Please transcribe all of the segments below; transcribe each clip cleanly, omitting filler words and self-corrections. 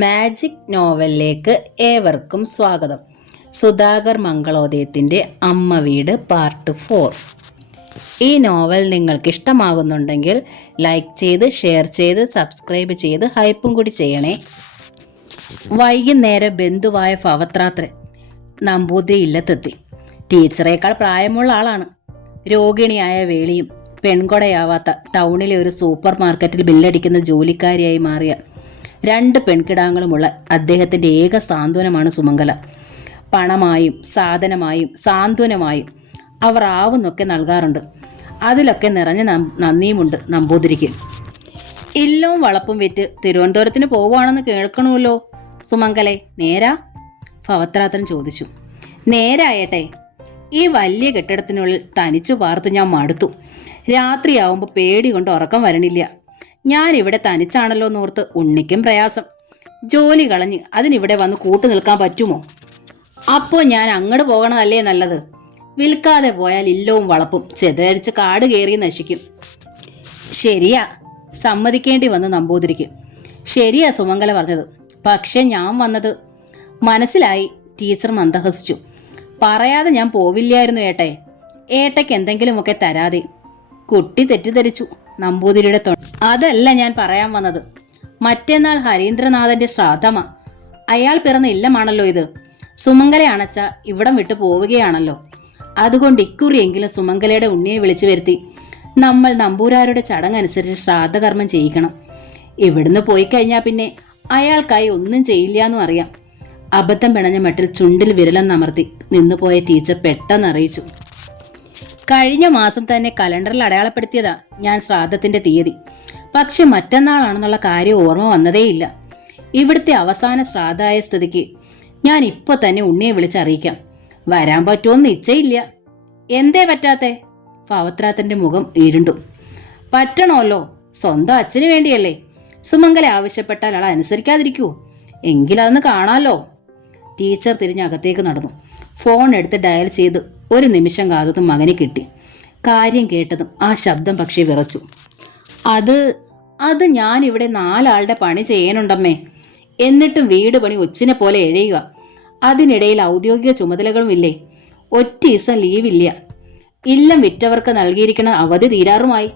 Magic നോവലിലേക്ക് ഏവർക്കും സ്വാഗതം. സുധാകർ മംഗളോദയത്തിൻ്റെ അമ്മ വീട് പാർട്ട് 4. ഈ നോവൽ നിങ്ങൾക്ക് ഇഷ്ടമാകുന്നുണ്ടെങ്കിൽ ലൈക്ക് ചെയ്ത്, ഷെയർ ചെയ്ത്, സബ്സ്ക്രൈബ് ചെയ്ത് ഹൈപ്പും കൂടി ചെയ്യണേ. വൈകുന്നേരം ബന്ധുവായ ഫവത്രാത്രൻ നമ്പൂതിരി ഇല്ലത്തെത്തി. ടീച്ചറേക്കാൾ പ്രായമുള്ള ആളാണ്. രോഗിണിയായ വേളിയും പെൺകൊടയാവാത്ത ടൗണിലെ ഒരു സൂപ്പർ മാർക്കറ്റിൽ ബില്ലടിക്കുന്ന ജോലിക്കാരിയായി മാറിയ 2 പെൺകിടാങ്ങളുമുള്ള അദ്ദേഹത്തിൻ്റെ ഏക സാന്ത്വനമാണ് സുമംഗല. പണമായും സാധനമായും സാന്ത്വനമായും അവർ ആവുന്നൊക്കെ നൽകാറുണ്ട്. അതിലൊക്കെ നിറഞ്ഞ നന്ദിയുമുണ്ട് നമ്പൂതിരിക്ക്. ഇല്ലവും വളപ്പും വിറ്റ് തിരുവനന്തപുരത്തിന് പോവുകയാണെന്ന് കേൾക്കണമല്ലോ സുമംഗലെ, നേരാ? ഫവത്രാത്രൻ ചോദിച്ചു. നേരായേട്ടെ. ഈ വലിയ കെട്ടിടത്തിനുള്ളിൽ തനിച്ചു പാർത്തു ഞാൻ മടുത്തു. രാത്രിയാവുമ്പോൾ പേടി കൊണ്ട് ഉറക്കം വരണില്ല. ഞാനിവിടെ തനിച്ചാണല്ലോ എന്നോർത്ത് ഉണ്ണിക്കും പ്രയാസം. ജോലി കളഞ്ഞ് അതിനിവിടെ വന്ന് കൂട്ടു നിൽക്കാൻ പറ്റുമോ? അപ്പോൾ ഞാൻ അങ്ങോട്ട് പോകണതല്ലേ നല്ലത്. വിൽക്കാതെ പോയാൽ ഇല്ലവും വളപ്പും ചെതറിച്ച് കാട് കയറി നശിക്കും. ശരിയാ, സമ്മതിക്കേണ്ടി വന്നു നമ്പൂതിരിക്ക്. ശരിയാ സുമംഗല പറഞ്ഞത്. പക്ഷെ ഞാൻ വന്നത് മനസ്സിലായി. ടീച്ചർ മന്ദഹസിച്ചു. പറയാതെ ഞാൻ പോവില്ലായിരുന്നു ഏട്ടെ. ഏട്ടയ്ക്ക് എന്തെങ്കിലുമൊക്കെ തരാതെ. കുട്ടി തെറ്റിദ്ധരിച്ചു നമ്പൂതിരിയുടെ അതല്ല ഞാൻ പറയാൻ വന്നത്. മറ്റന്നാൾ ഹരീന്ദ്രനാഥന്റെ ശ്രാദ്ധമാ. അയാൾ പിറന്ന ഇല്ലമാണല്ലോ ഇത്. സുമംഗല അണച്ച ഇവിടം വിട്ടു പോവുകയാണല്ലോ. അതുകൊണ്ട് ഇക്കുറിയെങ്കിലും സുമംഗലയുടെ ഉണ്ണിയെ വിളിച്ചു വരുത്തി നമ്മൾ നമ്പൂരാരുടെ ചടങ്ങനുസരിച്ച് ശ്രാദ്ധകർമ്മം ചെയ്യിക്കണം. ഇവിടുന്ന് പോയി കഴിഞ്ഞാൽ പിന്നെ അയാൾക്കായി ഒന്നും ചെയ്യില്ല എന്നും അറിയാം. അബദ്ധം പിണഞ്ഞ മട്ടിൽ ചുണ്ടിൽ വിരലെന്നമർത്തി നിന്നുപോയ ടീച്ചർ പെട്ടെന്ന് അറിയിച്ചു. കഴിഞ്ഞ മാസം തന്നെ കലണ്ടറിൽ അടയാളപ്പെടുത്തിയതാ ഞാൻ ശ്രാദ്ധത്തിന്റെ തീയതി. പക്ഷെ മറ്റന്നാളാണെന്നുള്ള കാര്യം ഓർമ്മ വന്നതേയില്ല. ഇവിടുത്തെ അവസാന ശ്രാദ്ധമായ സ്ഥിതിക്ക് ഞാൻ ഇപ്പോൾ തന്നെ ഉണ്ണിയെ വിളിച്ചറിയിക്കാം. വരാൻ പറ്റുമോന്ന് നിശ്ചയില്ല. എന്തേ പറ്റാത്തെ? ഫവത്രാത്രന്റെ മുഖം ഇരുണ്ടു. പറ്റണമല്ലോ, സ്വന്തം അച്ഛന് വേണ്ടിയല്ലേ. സുമംഗല ആവശ്യപ്പെട്ടാൽ ആൾ അനുസരിക്കാതിരിക്കുവോ? എങ്കിലതൊന്ന് കാണാമല്ലോ. ടീച്ചർ തിരിഞ്ഞകത്തേക്ക് നടന്നു. ഫോൺ എടുത്ത് ഡയൽ ചെയ്ത് ഒരു നിമിഷം കാതതും മകനെ കിട്ടി. കാര്യം കേട്ടതും ആ ശബ്ദം പക്ഷേ വിറച്ചു. അത് ഞാനിവിടെ 4 ആളുടെ പണി ചെയ്യാനുണ്ടമ്മേ. എന്നിട്ടും വീട് പണി ഒച്ചിനെ പോലെ എഴയുക. അതിനിടയിൽ ഔദ്യോഗിക ചുമതലകളും ഇല്ലേ. ഒറ്റ ദിവസം ലീവില്ല. ഇല്ലം വിറ്റവർക്ക് നൽകിയിരിക്കുന്ന അവധി തീരാറുമായി.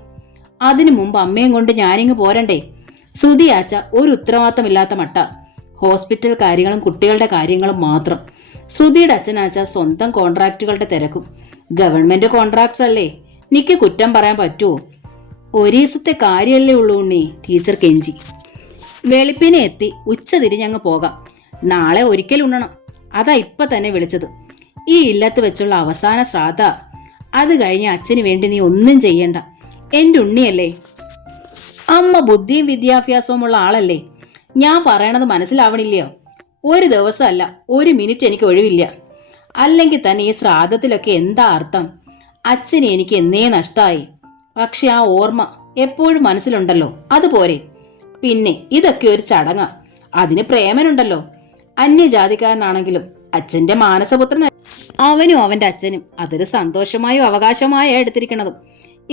അതിനു മുമ്പ് അമ്മയും കൊണ്ട് ഞാനിങ്ങ് പോരണ്ടേ? ശ്രുതിയാച്ച ഒരു ഉത്തരവാദിത്തമില്ലാത്ത മട്ട. ഹോസ്പിറ്റൽ കാര്യങ്ങളും കുട്ടികളുടെ കാര്യങ്ങളും മാത്രം. ശ്രുതിയുടെ അച്ഛനാച്ച സ്വന്തം കോൺട്രാക്റ്റുകളുടെ തിരക്കും. ഗവൺമെന്റ് കോൺട്രാക്ടർ അല്ലേ, എനിക്ക് കുറ്റം പറയാൻ പറ്റുമോ? ഒരു ദിവസത്തെ കാര്യമല്ലേ ഉള്ളൂ ഉണ്ണി, ടീച്ചർ കെഞ്ചി. വെളുപ്പിനെ എത്തി ഉച്ച തിരിഞ്ഞങ്ങ് പോകാം. നാളെ ഒരിക്കൽ ഉണ്ണണം. അതാ ഇപ്പൊ തന്നെ വിളിച്ചത്. ഈ ഇല്ലത്ത് വെച്ചുള്ള അവസാന ശ്രാദ്ധ. അത് കഴിഞ്ഞ് അച്ഛന് വേണ്ടി നീ ഒന്നും ചെയ്യണ്ട. എൻ്റെ ഉണ്ണിയല്ലേ. അമ്മ ബുദ്ധിയും വിദ്യാഭ്യാസവുമുള്ള ആളല്ലേ. ഞാൻ പറയണത് മനസ്സിലാവണില്ലയോ? ഒരു ദിവസമല്ല, ഒരു മിനിറ്റ് എനിക്ക് ഒഴിവില്ല. അല്ലെങ്കിൽ തന്നെ ഈ ശ്രാദ്ധത്തിലൊക്കെ എന്താ അർത്ഥം? അച്ഛനെ എനിക്ക് എന്നേ നഷ്ടമായി. പക്ഷെ ആ ഓർമ്മ എപ്പോഴും മനസ്സിലുണ്ടല്ലോ, അതുപോരെ. പിന്നെ ഇതൊക്കെ ഒരു ചടങ്ങാ. അതിന് പ്രേമനുണ്ടല്ലോ. അന്യജാതിക്കാരനാണെങ്കിലും അച്ഛൻ്റെ മാനസപുത്രൻ. അവനും അവൻ്റെ അച്ഛനും അതൊരു സന്തോഷമായോ അവകാശമായോ എടുത്തിരിക്കണതും.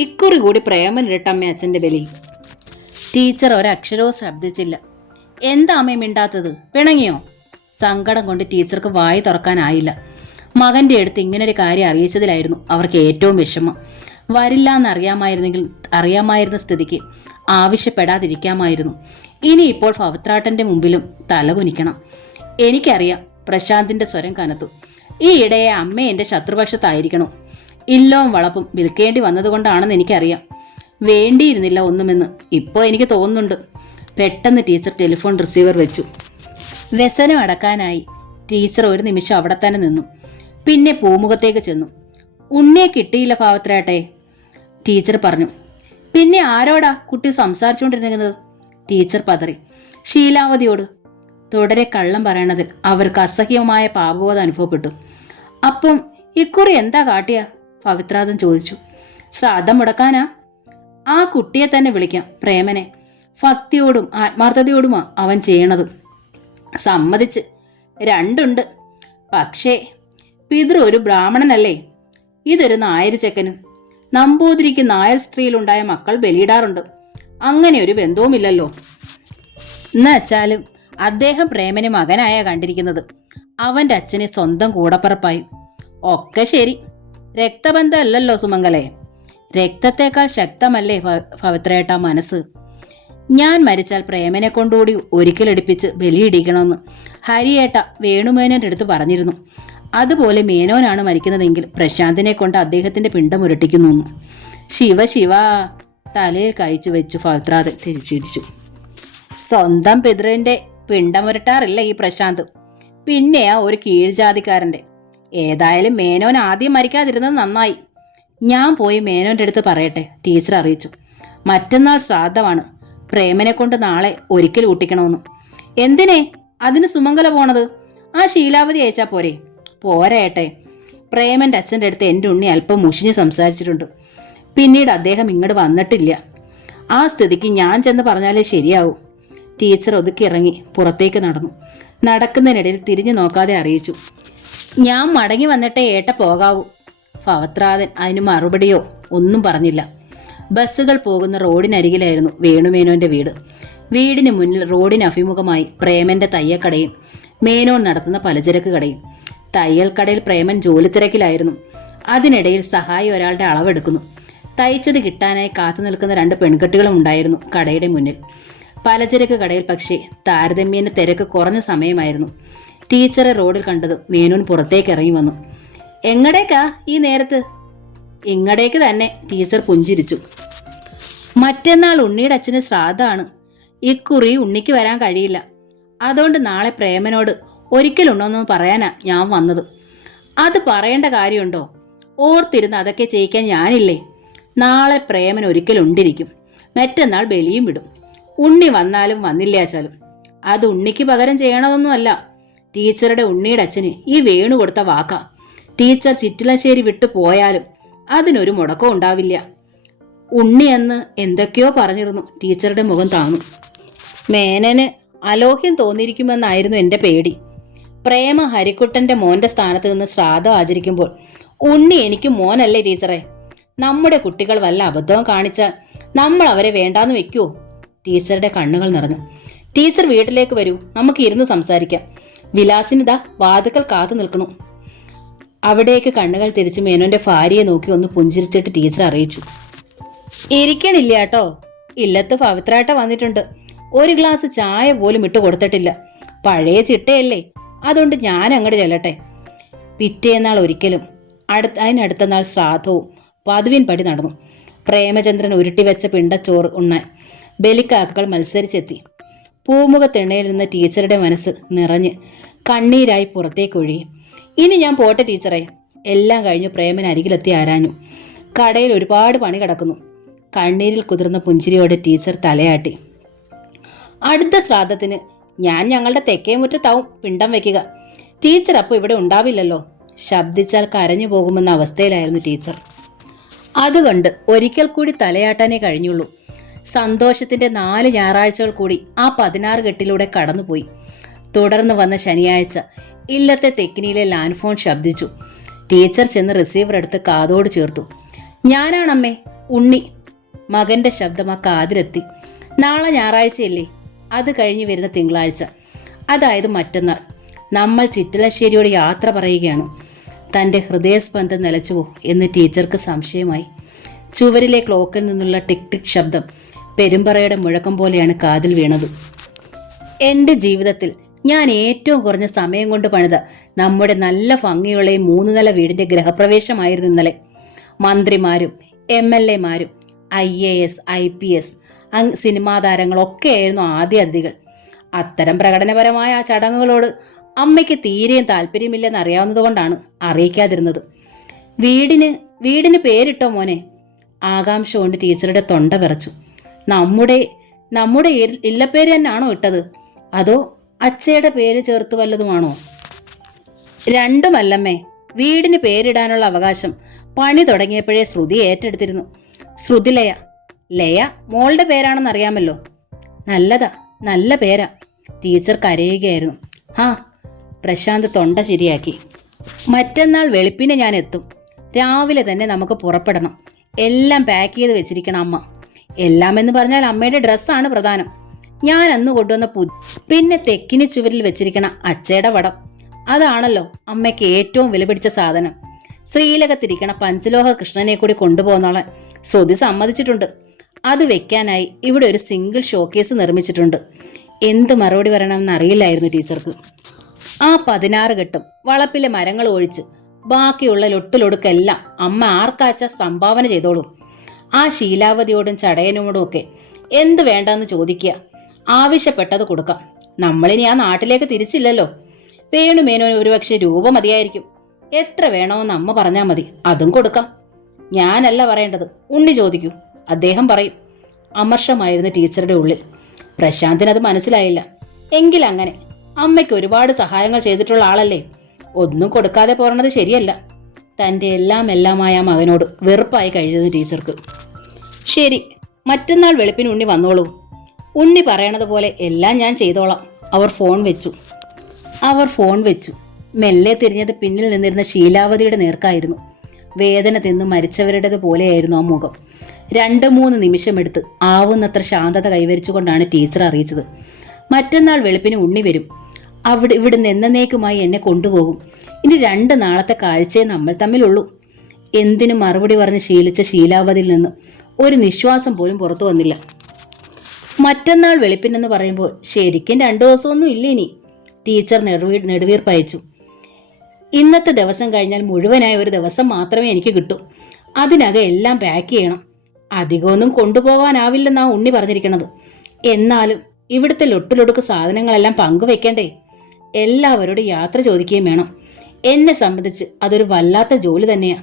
ഇക്കുറി കൂടി പ്രേമനിരട്ടമ്മ അച്ഛൻ്റെ ബലി. ടീച്ചർ ഒരക്ഷരവും ശബ്ദിച്ചില്ല. എന്താ അമ്മ മിണ്ടാത്തത്? പിണങ്ങിയോ? സങ്കടം കൊണ്ട് ടീച്ചർക്ക് വായി തുറക്കാനായില്ല. മകന്റെ അടുത്ത് ഇങ്ങനൊരു കാര്യം അറിയിച്ചതിലായിരുന്നു അവർക്ക് ഏറ്റവും വിഷമം. വരില്ല എന്നറിയാമായിരുന്ന സ്ഥിതിക്ക് ആവശ്യപ്പെടാതിരിക്കാമായിരുന്നു. ഇനിയിപ്പോൾ ഫവത്രാട്ടന്റെ മുമ്പിലും തലകുനിക്കണം. എനിക്കറിയാം. പ്രശാന്തിന്റെ സ്വരം കനത്തു. ഈ ഇടയെ അമ്മ എൻ്റെ ശത്രുപക്ഷത്തായിരിക്കണോ? ഇല്ലവും വളപ്പും വിൽക്കേണ്ടി വന്നതുകൊണ്ടാണെന്ന് എനിക്കറിയാം. വേണ്ടിയിരുന്നില്ല ഒന്നുമെന്ന് ഇപ്പോൾ എനിക്ക് തോന്നുന്നുണ്ട്. പെട്ടെന്ന് ടീച്ചർ ടെലിഫോൺ റിസീവർ വെച്ചു. വ്യസനം അടക്കാനായി ടീച്ചർ ഒരു നിമിഷം അവിടെ തന്നെ നിന്നു. പിന്നെ പൂമുഖത്തേക്ക് ചെന്നു. ഉണ്ണിയെ കിട്ടിയില്ല ഫവത്രാട്ടെ, ടീച്ചർ പറഞ്ഞു. പിന്നെ ആരോടാ കുട്ടി സംസാരിച്ചുകൊണ്ടിരുന്നത്? ടീച്ചർ പതറി. ശീലാവതിയോട്. തുടരെ കള്ളം പറയണതിൽ അവർക്ക് അസഹ്യമായ പാപബോധം അനുഭവപ്പെട്ടു. അപ്പം ഇക്കുറി എന്താ കാട്ടിയ? പവിത്രാദൻ ചോദിച്ചു. ശ്രാദ്ധം മുടക്കാനാ? ആ കുട്ടിയെ തന്നെ വിളിക്കാം, പ്രേമനെ. ഭക്തിയോടും ആത്മാർത്ഥതയോടുമാ അവൻ ചെയ്യണത്. സമ്മതിച്ച്. 2 ഉണ്ട്. പക്ഷേ പിതൃ ഒരു ബ്രാഹ്മണനല്ലേ. ഇതൊരു നായർ ചെക്കനും. നമ്പൂതിരിക്ക് നായർ സ്ത്രീയിലുണ്ടായ മക്കൾ ബലിയിടാറുണ്ട്. അങ്ങനെ ഒരു ബന്ധവുമില്ലല്ലോ. എന്നുവെച്ചാലും അദ്ദേഹം പ്രേമന് മകനായ കണ്ടിരിക്കുന്നത്. അവന്റെ അച്ഛന് സ്വന്തം കൂടപ്പറപ്പായി. ഒക്കെ ശരി, രക്തബന്ധമല്ലല്ലോ സുമംഗലേ, രക്തത്തെക്കാൾ ശക്തമല്ലേ പവിത്രേട്ട മനസ്സ്. ഞാൻ മരിച്ചാൽ പ്രേമനെ കൊണ്ടുകൂടി ഒരിക്കലെടുപ്പിച്ച് ബലിയിടിക്കണമെന്ന് ഹരിയേട്ട വേണുമേനോന്റെ അടുത്ത് പറഞ്ഞിരുന്നു. അതുപോലെ മേനോനാണ് മരിക്കുന്നതെങ്കിൽ പ്രശാന്തിനെ കൊണ്ട് അദ്ദേഹത്തിന്റെ പിണ്ടം ഉരുട്ടിക്കുന്നു. ശിവ ശിവ, തലയിൽ കഴിച്ചു വെച്ചു പവിത്രാതെ തിരിച്ചിരിച്ചു. സ്വന്തം പിതൃവിന്റെ പിണ്ടമുരട്ടാറില്ല ഈ പ്രശാന്ത്, പിന്നെയാ ഒരു കീഴ്ജാതിക്കാരന്റെ. ഏതായാലും മേനോൻ ആദ്യം മരിക്കാതിരുന്നത് നന്നായി. ഞാൻ പോയി മേനോന്റെ അടുത്ത് പറയട്ടെ, ടീച്ചർ അറിയിച്ചു. മറ്റന്നാൾ ശ്രാദ്ധമാണ്, പ്രേമനെ കൊണ്ട് നാളെ ഒരിക്കൽ ഊട്ടിക്കണമെന്ന്. എന്തിനേ അതിന് സുമംഗല പോണത്? ആ ശീലാവതി അയച്ചാ പോരെ? പോരേട്ടെ, പ്രേമന്റെ അച്ഛൻ്റെ അടുത്ത് എൻ്റെ ഉണ്ണി അല്പം മുഷിഞ്ഞ് സംസാരിച്ചിട്ടുണ്ട്. പിന്നീട് അദ്ദേഹം ഇങ്ങോട്ട് വന്നിട്ടില്ല. ആ സ്ഥിതിക്ക് ഞാൻ ചെന്ന് പറഞ്ഞാലേ ശരിയാവൂ. ടീച്ചർ ഒതുക്കി ഇറങ്ങി പുറത്തേക്ക് നടന്നു. നടക്കുന്നതിനിടയിൽ തിരിഞ്ഞു നോക്കാതെ അറിയിച്ചു, ഞാൻ മടങ്ങി വന്നിട്ടേ ഏട്ട പോകാവൂ. പവിത്രാതൻ അതിന് മറുപടിയോ ഒന്നും പറഞ്ഞില്ല. ബസ്സുകൾ പോകുന്ന റോഡിനരികിലായിരുന്നു വേണുമേനോന്റെ വീട്. വീടിന് മുന്നിൽ റോഡിന് അഭിമുഖമായി പ്രേമന്റെ തയ്യക്കടയും മേനോൻ നടത്തുന്ന പലചരക്ക് കടയും. തയ്യൽ കടയിൽ പ്രേമൻ ജോലി തിരക്കിലായിരുന്നു. അതിനിടയിൽ സഹായി ഒരാളുടെ അളവെടുക്കുന്നു. തയ്ച്ചത് കിട്ടാനായി കാത്തു നിൽക്കുന്ന 2 പെൺകുട്ടികളും ഉണ്ടായിരുന്നു കടയുടെ മുന്നിൽ. പലചരക്ക് കടയിൽ പക്ഷേ താരതമ്യേന തിരക്ക് കുറഞ്ഞ സമയമായിരുന്നു. ടീച്ചറെ റോഡിൽ കണ്ടത് മേനോൻ പുറത്തേക്ക് ഇറങ്ങി വന്നു. എങ്ങടേക്കാ ഈ നേരത്ത്? ഇങ്ങടേക്ക് തന്നെ, ടീച്ചർ പുഞ്ചിരിച്ചു. മറ്റന്നാൾ ഉണ്ണിയുടെ അച്ഛന് ശ്രാദ്ധമാണ്. ഇക്കുറി ഉണ്ണിക്ക് വരാൻ കഴിയില്ല. അതുകൊണ്ട് നാളെ പ്രേമനോട് ഒരിക്കലുണ്ടോന്ന് പറയാനാ ഞാൻ വന്നത്. അത് പറയേണ്ട കാര്യമുണ്ടോ? ഓർത്തിരുന്ന് അതൊക്കെ ചെയ്യിക്കാൻ ഞാനില്ലേ. നാളെ പ്രേമൻ ഒരിക്കലുണ്ടിരിക്കും. മറ്റന്നാൾ ബലിയും വിടും. ഉണ്ണി വന്നാലും വന്നില്ലാച്ചാലും അത് ഉണ്ണിക്ക് പകരം ചെയ്യണമെന്നൊന്നുമല്ല. ടീച്ചറുടെ ഉണ്ണിയുടെ അച്ഛന് ഈ വേണു കൊടുത്ത വാക്കാ. ടീച്ചർ ചിറ്റിലശ്ശേരി വിട്ടു പോയാലും അതിനൊരു മുടക്കവും ഉണ്ടാവില്ല. ഉണ്ണി അന്ന് എന്തൊക്കെയോ പറഞ്ഞിരുന്നു. ടീച്ചറുടെ മുഖം താന്നു. മേനന് അലോഹ്യം തോന്നിയിരിക്കുമെന്നായിരുന്നു എൻ്റെ പേടി. പ്രേമ ഹരിക്കുട്ടന്റെ മോന്റെ സ്ഥാനത്ത് നിന്ന് ശ്രാദ്ധം ആചരിക്കുമ്പോൾ ഉണ്ണി എനിക്ക് മോനല്ലേ ടീച്ചറെ? നമ്മുടെ കുട്ടികൾ വല്ല അബദ്ധവും കാണിച്ചാൽ നമ്മൾ അവരെ വേണ്ടാന്ന് വെക്കുവോ? ടീച്ചറുടെ കണ്ണുകൾ നിറഞ്ഞു. ടീച്ചർ വീട്ടിലേക്ക് വരൂ, നമുക്ക് ഇരുന്ന് സംസാരിക്കാം. വിലാസിനിതാ വാതുക്കൽ കാത്തു നിൽക്കണു. അവിടേക്ക് കണ്ണുകൾ തിരിച്ച് മേനോന്റെ ഭാര്യയെ നോക്കി ഒന്ന് പുഞ്ചിരിച്ചിട്ട് ടീച്ചർ അറിയിച്ചു. ഇരിക്കണില്ല കേട്ടോ, ഇല്ലത്ത് പവിത്രാട്ട വന്നിട്ടുണ്ട്. ഒരു ഗ്ലാസ് ചായ പോലും ഇട്ട് കൊടുത്തിട്ടില്ല. പഴയ ചിട്ടയല്ലേ, അതുകൊണ്ട് ഞാൻ അങ്ങോട്ട് ചെല്ലട്ടെ. പിറ്റേന്നാൾ ഒരിക്കലും അതിനടുത്ത നാൾ ശ്രാദ്ധവും പതിവിൻ പടി നടന്നു. പ്രേമചന്ദ്രൻ ഉരുട്ടിവെച്ച പിണ്ടച്ചോറ് ഉണ്ണാൻ ബലിക്കാക്കകൾ മത്സരിച്ചെത്തി. പൂമുഖത്തെണ്ണയിൽ നിന്ന് ടീച്ചറുടെ മനസ്സ് നിറഞ്ഞ് കണ്ണീരായി പുറത്തേക്കൊഴുകി. ഇനി ഞാൻ പോട്ടെ ടീച്ചറെ. എല്ലാം കഴിഞ്ഞു പ്രേമൻ അരികിലെത്തി ആരാഞ്ഞു. കടയിൽ ഒരുപാട് പണി കിടക്കുന്നു. കണ്ണീരിൽ കുതിർന്ന പുഞ്ചിരിയോടെ ടീച്ചർ തലയാട്ടി. അടുത്ത ശ്രാദ്ധത്തിന് ഞാൻ ഞങ്ങളുടെ തെക്കേ മുറ്റത്താവും പിണ്ടം വയ്ക്കുക. ടീച്ചർ അപ്പോൾ ഇവിടെ ഉണ്ടാവില്ലല്ലോ. ശബ്ദിച്ചാൽ കരഞ്ഞു പോകുമെന്ന അവസ്ഥയിലായിരുന്നു ടീച്ചർ. അതുകൊണ്ട് ഒരിക്കൽ കൂടി തലയാട്ടാനേ കഴിഞ്ഞുള്ളൂ. സന്തോഷത്തിന്റെ 4 ഞായറാഴ്ചകൾ കൂടി ആ 16 കെട്ടിലൂടെ കടന്നുപോയി. തുടർന്ന് വന്ന ശനിയാഴ്ച ഇല്ലത്തെ തെക്കിനിയിലെ ലാൻഡ് ഫോൺ ശബ്ദിച്ചു. ടീച്ചർ ചെന്ന് റിസീവർ എടുത്ത് കാതോട് ചേർത്തു. ഞാനാണമ്മേ, ഉണ്ണി. മകന്റെ ശബ്ദം ആ കാതിലെത്തി. നാളെ ഞായറാഴ്ചയല്ലേ? അത് കഴിഞ്ഞ് വരുന്ന തിങ്കളാഴ്ച, അതായത് മറ്റന്നാൾ നമ്മൾ ചിറ്റലശ്ശേരിയോട് യാത്ര പറയുകയാണ്. തൻ്റെ ഹൃദയസ്പന്ദം നിലച്ചുവോ എന്ന് ടീച്ചർക്ക് സംശയമായി. ചുവരിലെ ക്ലോക്കിൽ നിന്നുള്ള ടിക് ടിക് ശബ്ദം പെരുമ്പറയുടെ മുഴക്കം പോലെയാണ് കാതിൽ വീണത്. എൻ്റെ ജീവിതത്തിൽ ഞാൻ ഏറ്റവും കുറഞ്ഞ സമയം കൊണ്ട് പണിത നമ്മുടെ നല്ല ഭംഗിയുള്ള 3 നില വീടിൻ്റെ ഗൃഹപ്രവേശമായിരുന്നു ഇന്നലെ. മന്ത്രിമാരും MLA മാരും IAS IPS സിനിമാ താരങ്ങളൊക്കെയായിരുന്നു ആദ്യ അതിഥികൾ. അത്തരം പ്രകടനപരമായ ആ ചടങ്ങുകളോട് അമ്മയ്ക്ക് തീരെയും താല്പര്യമില്ലെന്ന് അറിയാവുന്നതുകൊണ്ടാണ് അറിയിക്കാതിരുന്നത്. വീടിന് പേരിട്ടോ മോനെ? ആകാംക്ഷ കൊണ്ട് ടീച്ചറുടെ തൊണ്ട വിറച്ചു. നമ്മുടെ ഇല്ലപ്പേര് തന്നെയാണോ ഇട്ടത്, അതോ അച്ഛയുടെ പേര് ചേർത്ത് വല്ലതുമാണോ? രണ്ടുമല്ലമ്മേ. വീടിന് പേരിടാനുള്ള അവകാശം പണി തുടങ്ങിയപ്പോഴേ ശ്രുതി ഏറ്റെടുത്തിരുന്നു. ശ്രുതിലയ. ലയ മോളുടെ പേരാണെന്നറിയാമല്ലോ. നല്ലതാ, നല്ല പേരാ. ടീച്ചർ കരയുകയായിരുന്നു. ആ, പ്രശാന്ത് തൊണ്ട ശരിയാക്കി. മറ്റന്നാൾ വെളുപ്പിനെ ഞാൻ എത്തും. രാവിലെ തന്നെ നമുക്ക് പുറപ്പെടണം. എല്ലാം പാക്ക് ചെയ്ത് വെച്ചിരിക്കണം അമ്മ. എല്ലാം എന്ന് പറഞ്ഞാൽ അമ്മയുടെ ഡ്രസ്സാണ് പ്രധാനം. ഞാൻ അന്ന് കൊണ്ടുവന്ന പിന്നെ തെക്കിനി ചുവരിൽ വെച്ചിരിക്കണ അച്ചയുടെ വടം, അതാണല്ലോ അമ്മയ്ക്ക് ഏറ്റവും വിലപിടിച്ച സാധനം. ശ്രീലകത്തിരിക്കണ പഞ്ചലോഹ കൃഷ്ണനെ കൂടി കൊണ്ടുപോകുന്നോളാൻ ശ്രുതി സമ്മതിച്ചിട്ടുണ്ട്. അത് വെക്കാനായി ഇവിടെ ഒരു സിംഗിൾ ഷോക്കേസ് നിർമ്മിച്ചിട്ടുണ്ട്. എന്ത് മറുപടി പറയണമെന്ന് അറിയില്ലായിരുന്നു ടീച്ചർക്ക്. ആ 16 കെട്ടും വളപ്പിലെ മരങ്ങൾ ഒഴിച്ച് ബാക്കിയുള്ള ലൊട്ടിലൊടുക്കെല്ലാം അമ്മ ആർക്കാച്ച സംഭാവന ചെയ്തോളൂ. ആ ശീലാവതിയോടും ചടയനോടും ഒക്കെ എന്ത് വേണ്ടെന്ന് ചോദിക്കുക, ആവശ്യപ്പെട്ടത് കൊടുക്കാം. നമ്മളിനി ആ നാട്ടിലേക്ക് തിരിച്ചില്ലല്ലോ. വേണുമേനോന് ഒരുപക്ഷെ രൂപ മതിയായിരിക്കും. എത്ര വേണമെന്ന് അമ്മ പറഞ്ഞാൽ മതി, അതും കൊടുക്കാം. ഞാനല്ല പറയേണ്ടത്, ഉണ്ണി ചോദിക്കൂ, അദ്ദേഹം പറയും. അമർഷമായിരുന്നു ടീച്ചറുടെ ഉള്ളിൽ. പ്രശാന്തിനത് മനസ്സിലായില്ല. എങ്കിലങ്ങനെ, അമ്മയ്ക്ക് ഒരുപാട് സഹായങ്ങൾ ചെയ്തിട്ടുള്ള ആളല്ലേ, ഒന്നും കൊടുക്കാതെ പോരണത് ശരിയല്ല. തൻ്റെ എല്ലാമായ മകനോട് വെറുപ്പായി കഴിഞ്ഞത് ടീച്ചർക്ക്. ശരി, മറ്റന്നാൾ വെളുപ്പിന് ഉണ്ണി വന്നോളൂ. ഉണ്ണി പറയണത് പോലെ എല്ലാം ഞാൻ ചെയ്തോളാം. അവർ ഫോൺ വെച്ചു. മെല്ലെ തിരിഞ്ഞത് പിന്നിൽ നിന്നിരുന്ന ശീലാവതിയുടെ നേർക്കായിരുന്നു. വേദന തിന്നു മരിച്ചവരുടേത് പോലെയായിരുന്നു ആ മുഖം. 2-3 നിമിഷമെടുത്ത് ആവുന്നത്ര ശാന്തത കൈവരിച്ചുകൊണ്ടാണ് ടീച്ചർ അറിയിച്ചത്. മറ്റന്നാൾ വെളുപ്പിന് ഉണ്ണി വരും. ഇവിടുന്ന് എന്നേക്കുമായി എന്നെ കൊണ്ടുപോകും. ഇനി 2 നാളത്തെ കാഴ്ചയെ നമ്മൾ തമ്മിലുള്ളൂ. എന്തിനു മറുപടി പറഞ്ഞ് ശീലിച്ച ശീലാവതിയിൽ നിന്ന് ഒരു നിശ്വാസം പോലും പുറത്തു വന്നില്ല. മറ്റന്നാൾ വെളുപ്പിനെന്ന് പറയുമ്പോൾ ശരിക്കും 2 ദിവസമൊന്നും ഇല്ല ഇനി. ടീച്ചർ നെടുവീർപ്പയച്ചു. ഇന്നത്തെ ദിവസം കഴിഞ്ഞാൽ മുഴുവനായ ഒരു ദിവസം മാത്രമേ എനിക്ക് കിട്ടൂ. അതിനകം എല്ലാം പാക്ക് ചെയ്യണം. അധികമൊന്നും കൊണ്ടുപോകാനാവില്ലെന്നാ ഉണ്ണി പറഞ്ഞിരിക്കണത്. എന്നാലും ഇവിടുത്തെ ലൊട്ടിലൊടുക്ക് സാധനങ്ങളെല്ലാം പങ്കുവെക്കണ്ടേ? എല്ലാവരോടും യാത്ര ചോദിക്കുകയും വേണം. എന്നെ സംബന്ധിച്ച് അതൊരു വല്ലാത്ത ജോലി തന്നെയാ.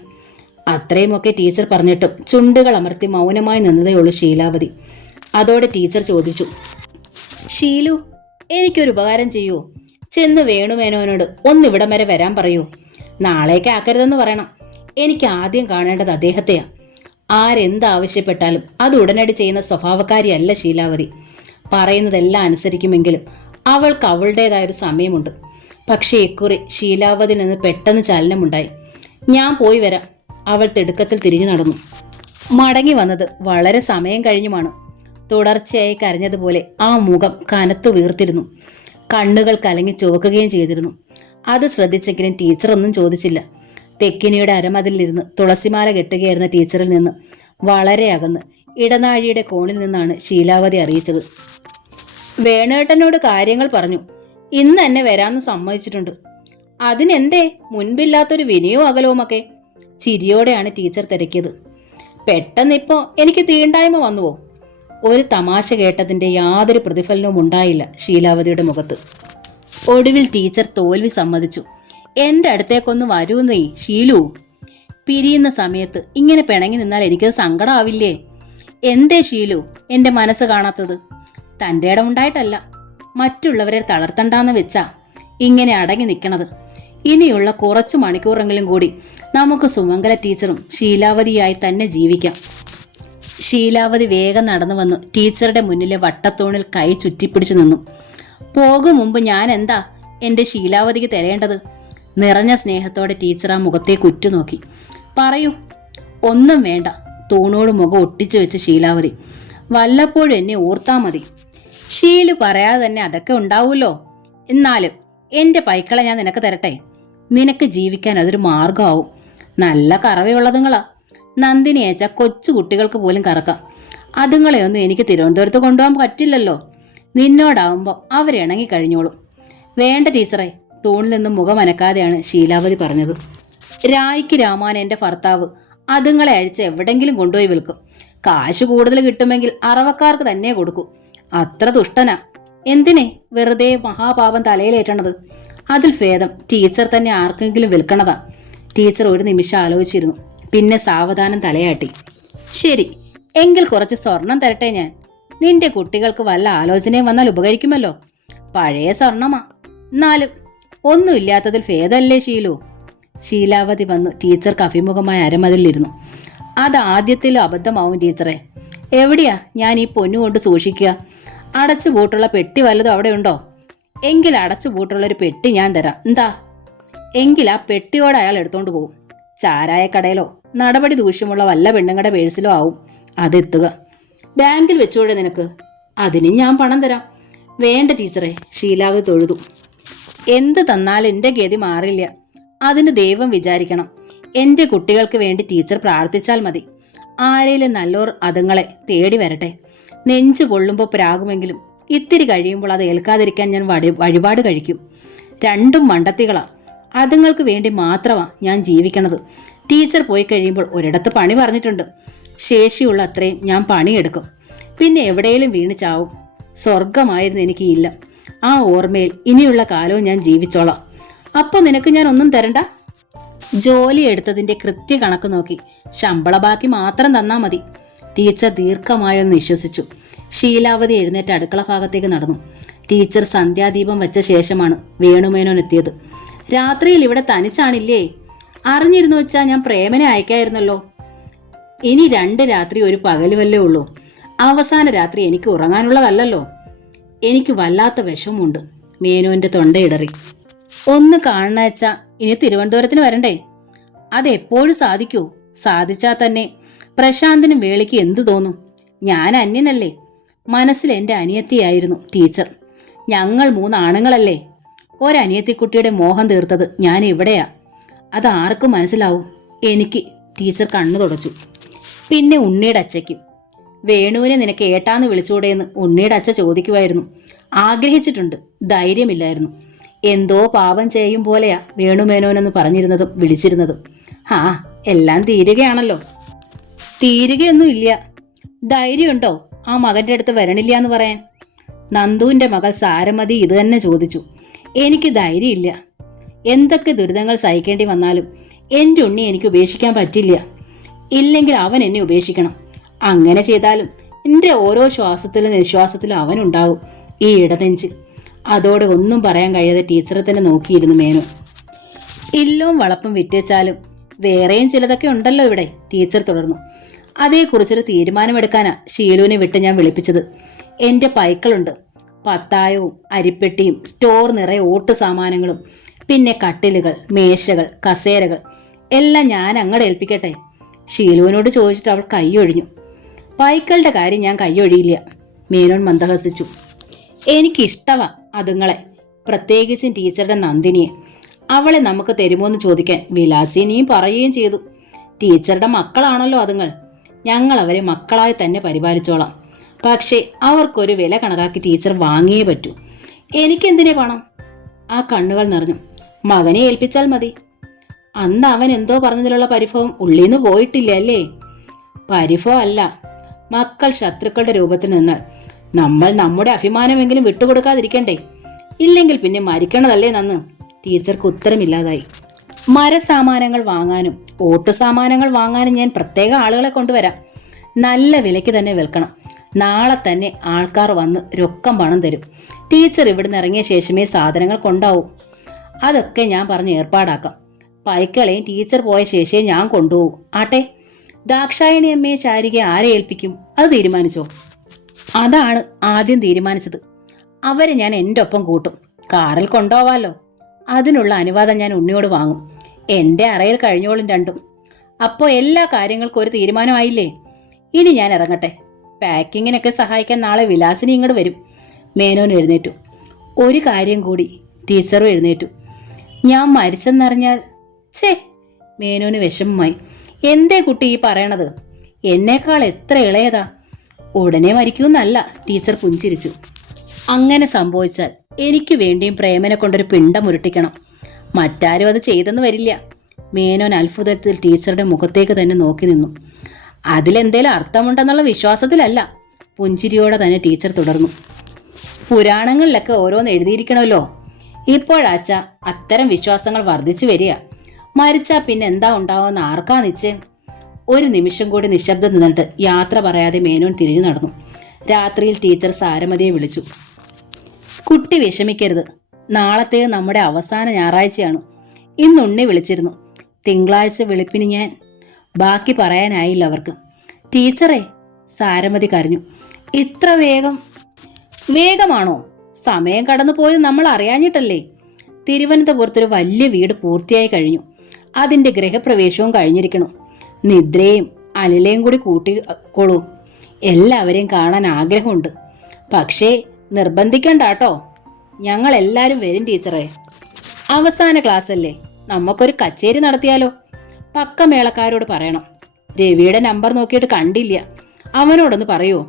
അത്രയുമൊക്കെ ടീച്ചർ പറഞ്ഞിട്ടും ചുണ്ടുകൾ അമർത്തി മൗനമായി നിന്നതേയുള്ളൂ ശീലാവതി. അതോടെ ടീച്ചർ ചോദിച്ചു, ഷീലു, എനിക്കൊരു ഉപകാരം ചെയ്യൂ. ചെന്ന് വേണുമേനോനോട് ഒന്നിവിടം വരെ വരാൻ പറയൂ. നാളേക്ക് ആക്കരുതെന്ന് പറയണം. എനിക്ക് ആദ്യം കാണേണ്ടത് അദ്ദേഹത്തെയാ. ആരെന്താവശ്യപ്പെട്ടാലും അത് ഉടനടി ചെയ്യുന്ന സ്വഭാവക്കാരിയല്ല ശീലാവതി. പറയുന്നതെല്ലാം അനുസരിക്കുമെങ്കിലും അവൾക്ക് അവളുടേതായൊരു സമയമുണ്ട്. പക്ഷേ ഇക്കുറി ശീലാവതിയിൽ നിന്ന് പെട്ടെന്ന് ചലനമുണ്ടായി. ഞാൻ പോയി വരാം. അവൾ തിടുക്കത്തിൽ തിരിഞ്ഞു നടന്നു. മടങ്ങി വന്നത് വളരെ സമയം കഴിഞ്ഞുമാണ്. തുടർച്ചയായി കരഞ്ഞതുപോലെ ആ മുഖം കനത്തു വീർത്തിരുന്നു. കണ്ണുകൾ കലങ്ങി ചുവക്കുകയും ചെയ്തിരുന്നു. അത് ശ്രദ്ധിച്ചെങ്കിലും ടീച്ചർ ഒന്നും ചോദിച്ചില്ല. തെക്കിനിയുടെ അരമതിലിരുന്ന് തുളസിമാല കെട്ടുകയായിരുന്ന ടീച്ചറിൽ നിന്ന് വളരെ അകന്ന് ഇടനാഴിയുടെ കോണിൽ നിന്നാണ് ശീലാവതി അറിയിച്ചത്. വേണേട്ടനോട് കാര്യങ്ങൾ പറഞ്ഞു. ഇന്ന് എന്നെ വരാമെന്ന് സമ്മതിച്ചിട്ടുണ്ട്. അതിനെന്തേ മുൻപില്ലാത്തൊരു വിനയവും അകലവുമൊക്കെ? ചിരിയോടെയാണ് ടീച്ചർ തിരക്കിയത്. പെട്ടെന്നിപ്പോ എനിക്ക് തീണ്ടായ്മ വന്നുവോ? ഒരു തമാശ കേട്ടതിൻ്റെ യാതൊരു പ്രതിഫലനവും ഉണ്ടായില്ല ശീലാവതിയുടെ മുഖത്ത്. ഒടുവിൽ ടീച്ചർ തോൽവി സമ്മതിച്ചു. എൻ്റെ അടുത്തേക്കൊന്ന് വരൂ നീ ഷീലു. പിരിയുന്ന സമയത്ത് ഇങ്ങനെ പിണങ്ങി നിന്നാൽ എനിക്കത് സങ്കടമാവില്ലേ? എന്തേ ഷീലു എൻ്റെ മനസ്സ് കാണാത്തത്? തൻ്റെ ഇടമുണ്ടായിട്ടല്ല, മറ്റുള്ളവരെ തളർത്തണ്ടാന്ന് വെച്ചാ ഇങ്ങനെ അടങ്ങി നിൽക്കണത്. ഇനിയുള്ള കുറച്ചു മണിക്കൂറെങ്കിലും കൂടി നമുക്ക് സുമംഗല ടീച്ചറും ശീലാവതിയായി തന്നെ ജീവിക്കാം. ശീലാവതി വേഗം നടന്നു വന്നു ടീച്ചറുടെ മുന്നിലെ വട്ടത്തോണിൽ കൈ ചുറ്റിപ്പിടിച്ചു നിന്നു. പോകും മുമ്പ് ഞാൻ എന്താ എൻ്റെ ശീലാവതിക്ക് തരേണ്ടത്? നിറഞ്ഞ സ്നേഹത്തോടെ ടീച്ചർ ആ മുഖത്തേക്ക് ഉറ്റുനോക്കി. പറയൂ. ഒന്നും വേണ്ട. തൂണോട് മുഖം ഒട്ടിച്ചു വെച്ച ശീലാവതി. വല്ലപ്പോഴും എന്നെ ഓർത്താ മതി. ഷീലു പറയാതെ തന്നെ അതൊക്കെ ഉണ്ടാവൂല്ലോ. എന്നാലും എൻ്റെ പൈക്കളെ ഞാൻ നിനക്ക് തരട്ടെ. നിനക്ക് ജീവിക്കാൻ അതൊരു മാർഗമാവും. നല്ല കറവയുള്ളതുങ്ങളാ. നന്ദിനിയേച്ച കൊച്ചു കുട്ടികൾക്ക് പോലും കറക്കാം. അതുങ്ങളെയൊന്നും എനിക്ക് തിരുവനന്തപുരത്ത് കൊണ്ടുപോകാൻ പറ്റില്ലല്ലോ. നിന്നോടാവുമ്പോൾ അവരിണങ്ങി കഴിഞ്ഞോളും. വേണ്ട ടീച്ചറെ. തൂണിൽ നിന്നും മുഖം അനക്കാതെയാണ് ശീലാവതി പറഞ്ഞത്. രായ്ക്ക് രാമാൻ എൻ്റെ ഭർത്താവ് അതുങ്ങളെ അഴിച്ച് എവിടെങ്കിലും കൊണ്ടുപോയി വിൽക്കും. കാശ് കൂടുതൽ കിട്ടുമെങ്കിൽ അറവക്കാർക്ക് തന്നെ കൊടുക്കും. അത്ര ദുഷ്ടനാ. എന്തിനെ വെറുതെ മഹാപാപം തലയിലേറ്റണത്? അതിൽ ഭേദം ടീച്ചർ തന്നെ ആർക്കെങ്കിലും വിൽക്കണതാ. ടീച്ചർ ഒരു നിമിഷം ആലോചിച്ചിരുന്നു. പിന്നെ സാവധാനം തലയാട്ടി. ശരി, എങ്കിൽ കുറച്ച് സ്വർണം തരട്ടെ ഞാൻ. നിന്റെ കുട്ടികൾക്ക് വല്ല ആലോചനയും വന്നാൽ ഉപകരിക്കുമല്ലോ. പഴയ സ്വർണമാ, എന്നാലും ഒന്നുമില്ലാത്തതിൽ ഭേദമല്ലേ ഷീലു? ശീലാവതി വന്നു ടീച്ചർക്ക് അഭിമുഖമായ അരമതിലിരുന്നു. അത് ആദ്യത്തിലും അബദ്ധമാവും ടീച്ചറെ. എവിടെയാ ഞാൻ ഈ പൊന്നുകൊണ്ട് സൂക്ഷിക്കുക? അടച്ചുപൂട്ടുള്ള പെട്ടി വല്ലതും അവിടെ ഉണ്ടോ? എങ്കിൽ അടച്ചുപൂട്ടുള്ളൊരു പെട്ടി ഞാൻ തരാം. എന്താ? എങ്കിൽ ആ പെട്ടിയോടെ അയാൾ എടുത്തോണ്ട് പോകും. ചാരായക്കടയിലോ നടപടി ദൂഷ്യമുള്ള വല്ല പെണ്ണുങ്ങളുടെ പേഴ്സിലോ ആവും അതെത്തുക. ബാങ്കിൽ വെച്ചോടെ നിനക്ക്. അതിന് ഞാൻ പണം തരാം. വേണ്ട ടീച്ചറെ, ശീലാവതി തൊഴുതു. എന്ത് തന്നാലും എൻ്റെ ഗതി മാറില്ല. അതിന് ദൈവം വിചാരിക്കണം. എൻ്റെ കുട്ടികൾക്ക് വേണ്ടി ടീച്ചർ പ്രാർത്ഥിച്ചാൽ മതി. ആരേലും നല്ലോർ അതുങ്ങളെ തേടി വരട്ടെ. നെഞ്ചു പൊള്ളുമ്പോൾ പ്രാകുമെങ്കിലും ഇത്തിരി കഴിയുമ്പോൾ അത് ഏൽക്കാതിരിക്കാൻ ഞാൻ വഴിപാട് കഴിക്കും. രണ്ടും മണ്ടത്തികളാ. അതുങ്ങൾക്ക് വേണ്ടി മാത്രമാ ഞാൻ ജീവിക്കണത്. ടീച്ചർ പോയി കഴിയുമ്പോൾ ഒരിടത്ത് പണി പറഞ്ഞിട്ടുണ്ട്. ശേഷിയുള്ള അത്രയും ഞാൻ പണിയെടുക്കും. പിന്നെ എവിടെയും വീണ് ചാവും. സ്വർഗമായിരുന്നു എനിക്ക് ഇല്ല. ആ ഓർമ്മയിൽ ഇനിയുള്ള കാലവും ഞാൻ ജീവിച്ചോളാം. അപ്പോൾ നിനക്ക് ഞാൻ ഒന്നും തരണ്ട. ജോലി എടുത്തതിൻ്റെ കൃത്യ കണക്ക് നോക്കി ശമ്പള ബാക്കി മാത്രം തന്നാ മതി. ടീച്ചർ ദീർഘമായൊന്ന് നിശ്വസിച്ചു. ശീലാവതി എഴുന്നേറ്റ് അടുക്കള ഭാഗത്തേക്ക് നടന്നു. ടീച്ചർ സന്ധ്യാദീപം വെച്ച ശേഷമാണ് വേണുമേനോൻ എത്തിയത്. രാത്രിയിൽ ഇവിടെ തനിച്ചാണില്ലേ? അറിഞ്ഞിരുന്നു വെച്ചാൽ ഞാൻ പ്രേമനെ അയക്കായിരുന്നല്ലോ. ഇനി 2 രാത്രി ഒരു പകലുവല്ലേ ഉള്ളൂ. അവസാന രാത്രി എനിക്ക് ഉറങ്ങാനുള്ളതല്ലല്ലോ. എനിക്ക് വല്ലാത്ത വിഷമമുണ്ട്. മേനോന്റെ തൊണ്ടയിടറി. ഒന്ന് കാണണച്ചാ ഇനി തിരുവനന്തപുരത്തിന് വരണ്ടേ? അതെപ്പോഴും സാധിക്കൂ. സാധിച്ചാൽ തന്നെ പ്രശാന്തിനും വേളിക്ക് എന്തു തോന്നും? ഞാൻ അന്യനല്ലേ? മനസ്സിൽ എൻ്റെ അനിയത്തിയായിരുന്നു ടീച്ചർ. ഞങ്ങൾ 3 ആണുങ്ങളല്ലേ? ഒരനിയത്തിക്കുട്ടിയുടെ മോഹം തീർത്തത് ഞാൻ ഇവിടെയാ. അതാർക്കും മനസ്സിലാവും. എനിക്ക്. ടീച്ചർ കണ്ണു തുടച്ചു. പിന്നെ ഉണ്ണിയുടെ അച്ഛയ്ക്കും. വേണുവിനെ നിനക്ക് ഏട്ടാന്ന് വിളിച്ചുകൂടെയെന്ന് ഉണ്ണിയുടെ അച്ഛ ചോദിക്കുമായിരുന്നു. ആഗ്രഹിച്ചിട്ടുണ്ട്. ധൈര്യമില്ലായിരുന്നു. എന്തോ പാപം ചെയ്യും പോലെയാ വേണുമേനോനെന്ന് പറഞ്ഞിരുന്നതും വിളിച്ചിരുന്നതും. ആ, എല്ലാം തീരുകയാണല്ലോ. തീരുകയൊന്നും ഇല്ല. ധൈര്യമുണ്ടോ ആ മകന്റെ അടുത്ത് വരണില്ല എന്ന് പറയാൻ? നന്ദുവിൻ്റെ മകൾ സാരമതി ഇത് തന്നെ ചോദിച്ചു. എനിക്ക് ധൈര്യമില്ല. എന്തൊക്കെ ദുരിതങ്ങൾ സഹിക്കേണ്ടി വന്നാലും എൻ്റെ ഉണ്ണി എനിക്ക് ഉപേക്ഷിക്കാൻ പറ്റില്ല. ഇല്ലെങ്കിൽ അവൻ എന്നെ ഉപേക്ഷിക്കണം. അങ്ങനെ ചെയ്താലും എൻ്റെ ഓരോ ശ്വാസത്തിലും നിശ്വാസത്തിലും അവനുണ്ടാവും ഈ ഇടനെഞ്ച്. അതോടെ ഒന്നും പറയാൻ കഴിയാതെ ടീച്ചറെ തന്നെ നോക്കിയിരുന്നു മേനു. ഇല്ലവും വളപ്പും വിറ്റേച്ചാലും വേറെയും ചിലതൊക്കെ ഉണ്ടല്ലോ ഇവിടെ. ടീച്ചർ തുടർന്നു. അതേക്കുറിച്ചൊരു തീരുമാനമെടുക്കാനാ ഷീലുവിനെ വിട്ട് ഞാൻ വിളിപ്പിച്ചത്. എൻ്റെ പൈക്കളുണ്ട്. പത്തായവും അരിപ്പെട്ടിയും സ്റ്റോർ നിറയെ ഓട്ട് സാമാനങ്ങളും പിന്നെ കട്ടിലുകൾ, മേശകൾ, കസേരകൾ എല്ലാം ഞാൻ അങ്ങടെ ഏൽപ്പിക്കട്ടെ? ഷീലുവിനോട് ചോദിച്ചിട്ട് അവൾ കൈയൊഴിഞ്ഞു. പൈക്കളുടെ കാര്യം ഞാൻ കൈയൊഴിയില്ല. മേനോൻ മന്ദഹസിച്ചു. എനിക്കിഷ്ടവാ അതുങ്ങളെ, പ്രത്യേകിച്ചും ടീച്ചറുടെ നന്ദിനിയെ. അവളെ നമുക്ക് തരുമോയെന്ന് ചോദിക്കാൻ വിലാസിനിയും പറയുകയും ചെയ്തു. ടീച്ചറുടെ മക്കളാണല്ലോ അതുങ്ങൾ. ഞങ്ങൾ അവരെ മക്കളായി തന്നെ പരിപാലിച്ചോളാം. പക്ഷേ അവർക്കൊരു വില കണക്കാക്കി ടീച്ചർ വാങ്ങിയേ പറ്റൂ. എനിക്കെന്തിനെ പണം? ആ കണ്ണുകൾ നിറഞ്ഞു. മകനെ ഏൽപ്പിച്ചാൽ മതി. അന്ന് അവൻ എന്തോ പറഞ്ഞതിലുള്ള പരിഭവം ഉള്ളീന്ന് പോയിട്ടില്ല അല്ലേ? പരിഭവം അല്ല, മക്കൾ ശത്രുക്കളുടെ രൂപത്തിൽ നിന്നാൽ നമ്മൾ നമ്മുടെ അഭിമാനമെങ്കിലും വിട്ടുകൊടുക്കാതിരിക്കണ്ടേ? ഇല്ലെങ്കിൽ പിന്നെ മരിക്കണതല്ലേ നന്ന്. ടീച്ചർക്ക് ഉത്തരമില്ലാതായി. മരസാമാനങ്ങൾ വാങ്ങാനും ഓട്ട് സാമാനങ്ങൾ വാങ്ങാനും ഞാൻ പ്രത്യേക ആളുകളെ കൊണ്ടുവരാം. നല്ല വിലയ്ക്ക് തന്നെ വിൽക്കണം. നാളെ തന്നെ ആൾക്കാർ വന്ന് രൊക്കം പണം തരും. ടീച്ചർ ഇവിടുന്ന് ഇറങ്ങിയ ശേഷമേ സാധനങ്ങൾ കൊണ്ടാവും. അതൊക്കെ ഞാൻ പറഞ്ഞ് ഏർപ്പാടാക്കാം. പൈക്കളെയും ടീച്ചർ പോയ ശേഷമേ ഞാൻ കൊണ്ടുപോകൂ. ആട്ടെ, ദാക്ഷായണി അമ്മയെ ശാരികയെ ആരെ ഏൽപ്പിക്കും? അത് തീരുമാനിച്ചോ? അതാണ് ആദ്യം തീരുമാനിച്ചത്. അവരെ ഞാൻ എൻ്റെ ഒപ്പം കൂട്ടും. കാറിൽ കൊണ്ടുപോവാലോ. അതിനുള്ള അനുവാദം ഞാൻ ഉണ്ണിയോട് വാങ്ങും. എൻ്റെ അറയിൽ കഴിഞ്ഞോളും രണ്ടും. അപ്പോൾ എല്ലാ കാര്യങ്ങൾക്കും ഒരു തീരുമാനമായില്ലേ? ഇനി ഞാൻ ഇറങ്ങട്ടെ. പാക്കിങ്ങിനൊക്കെ സഹായിക്കാൻ നാളെ വിലാസിനി ഇങ്ങോട്ട് വരും. മേനോൻ എഴുന്നേറ്റു. ഒരു കാര്യം കൂടി. ടീച്ചറും എഴുന്നേറ്റു. ഞാൻ മരിച്ചെന്നറിഞ്ഞാൽ? ഛേ, മേനോന് വിഷമമായി. എന്തേ കുട്ടി ഈ പറയണത്? എന്നേക്കാൾ എത്ര ഇളയതാ. ഉടനെ മരിക്കൂന്നല്ല. ടീച്ചർ പുഞ്ചിരിച്ചു. അങ്ങനെ സംഭവിച്ചാൽ എനിക്ക് വേണ്ടിയും പ്രേമനെ കൊണ്ടൊരു പിണ്ടം ഉരുട്ടിക്കണം. മറ്റാരും അത് ചെയ്തെന്ന് വരില്ല. മേനോൻ അത്ഭുതത്തിൽ ടീച്ചറുടെ മുഖത്തേക്ക് തന്നെ നോക്കി നിന്നു. അതിലെന്തേലും അർത്ഥമുണ്ടെന്നുള്ള വിശ്വാസത്തിലല്ല. പുഞ്ചിരിയോടെ തന്നെ ടീച്ചർ തുടർന്നു. പുരാണങ്ങളിലൊക്കെ ഓരോന്ന് എഴുതിയിരിക്കണമല്ലോ. ഇപ്പോഴാച്ച അത്തരം വിശ്വാസങ്ങൾ വർദ്ധിച്ചു വരിക. മരിച്ചാൽ പിന്നെ എന്താ ഉണ്ടാവുമെന്ന് ആർക്കാ നിശ്ചയം? ഒരു നിമിഷം കൂടി നിശബ്ദം നിന്നിട്ട് യാത്ര പറയാതെ മേനോൻ തിരിഞ്ഞു നടന്നു. രാത്രിയിൽ ടീച്ചർ സാരമതിയെ വിളിച്ചു. കുട്ടി വിഷമിക്കരുത്. നാളത്തെ നമ്മുടെ അവസാന ഞായറാഴ്ചയാണ്. ഇന്ന് ഉണ്ണി വിളിച്ചിരുന്നു. തിങ്കളാഴ്ച വെളുപ്പിന് ഞാൻ. ബാക്കി പറയാനായില്ല അവർക്ക്. ടീച്ചറെ, സാരമതി കരഞ്ഞു. ഇത്ര വേഗമാണോ? സമയം കടന്നു പോയത് നമ്മൾ അറിയാഞ്ഞിട്ടല്ലേ? തിരുവനന്തപുരത്തൊരു വലിയ വീട് പൂർത്തിയായി കഴിഞ്ഞു. അതിൻ്റെ ഗൃഹപ്രവേശവും കഴിഞ്ഞിരിക്കണം. നിദ്രയും അലിലയും കൂടി കൂട്ടിക്കോളൂ. എല്ലാവരെയും കാണാൻ ആഗ്രഹമുണ്ട്. പക്ഷേ നിർബന്ധിക്കണ്ട കേട്ടോ, ഞങ്ങളെല്ലാരും വരും ടീച്ചറെ. അവസാന ക്ലാസ് അല്ലേ, നമുക്കൊരു കച്ചേരി നടത്തിയാലോ? പക്കമേളക്കാരോട് പറയണം. രവിയുടെ നമ്പർ നോക്കിയിട്ട് കണ്ടില്ല, അവനോടൊന്ന് പറയുമോ?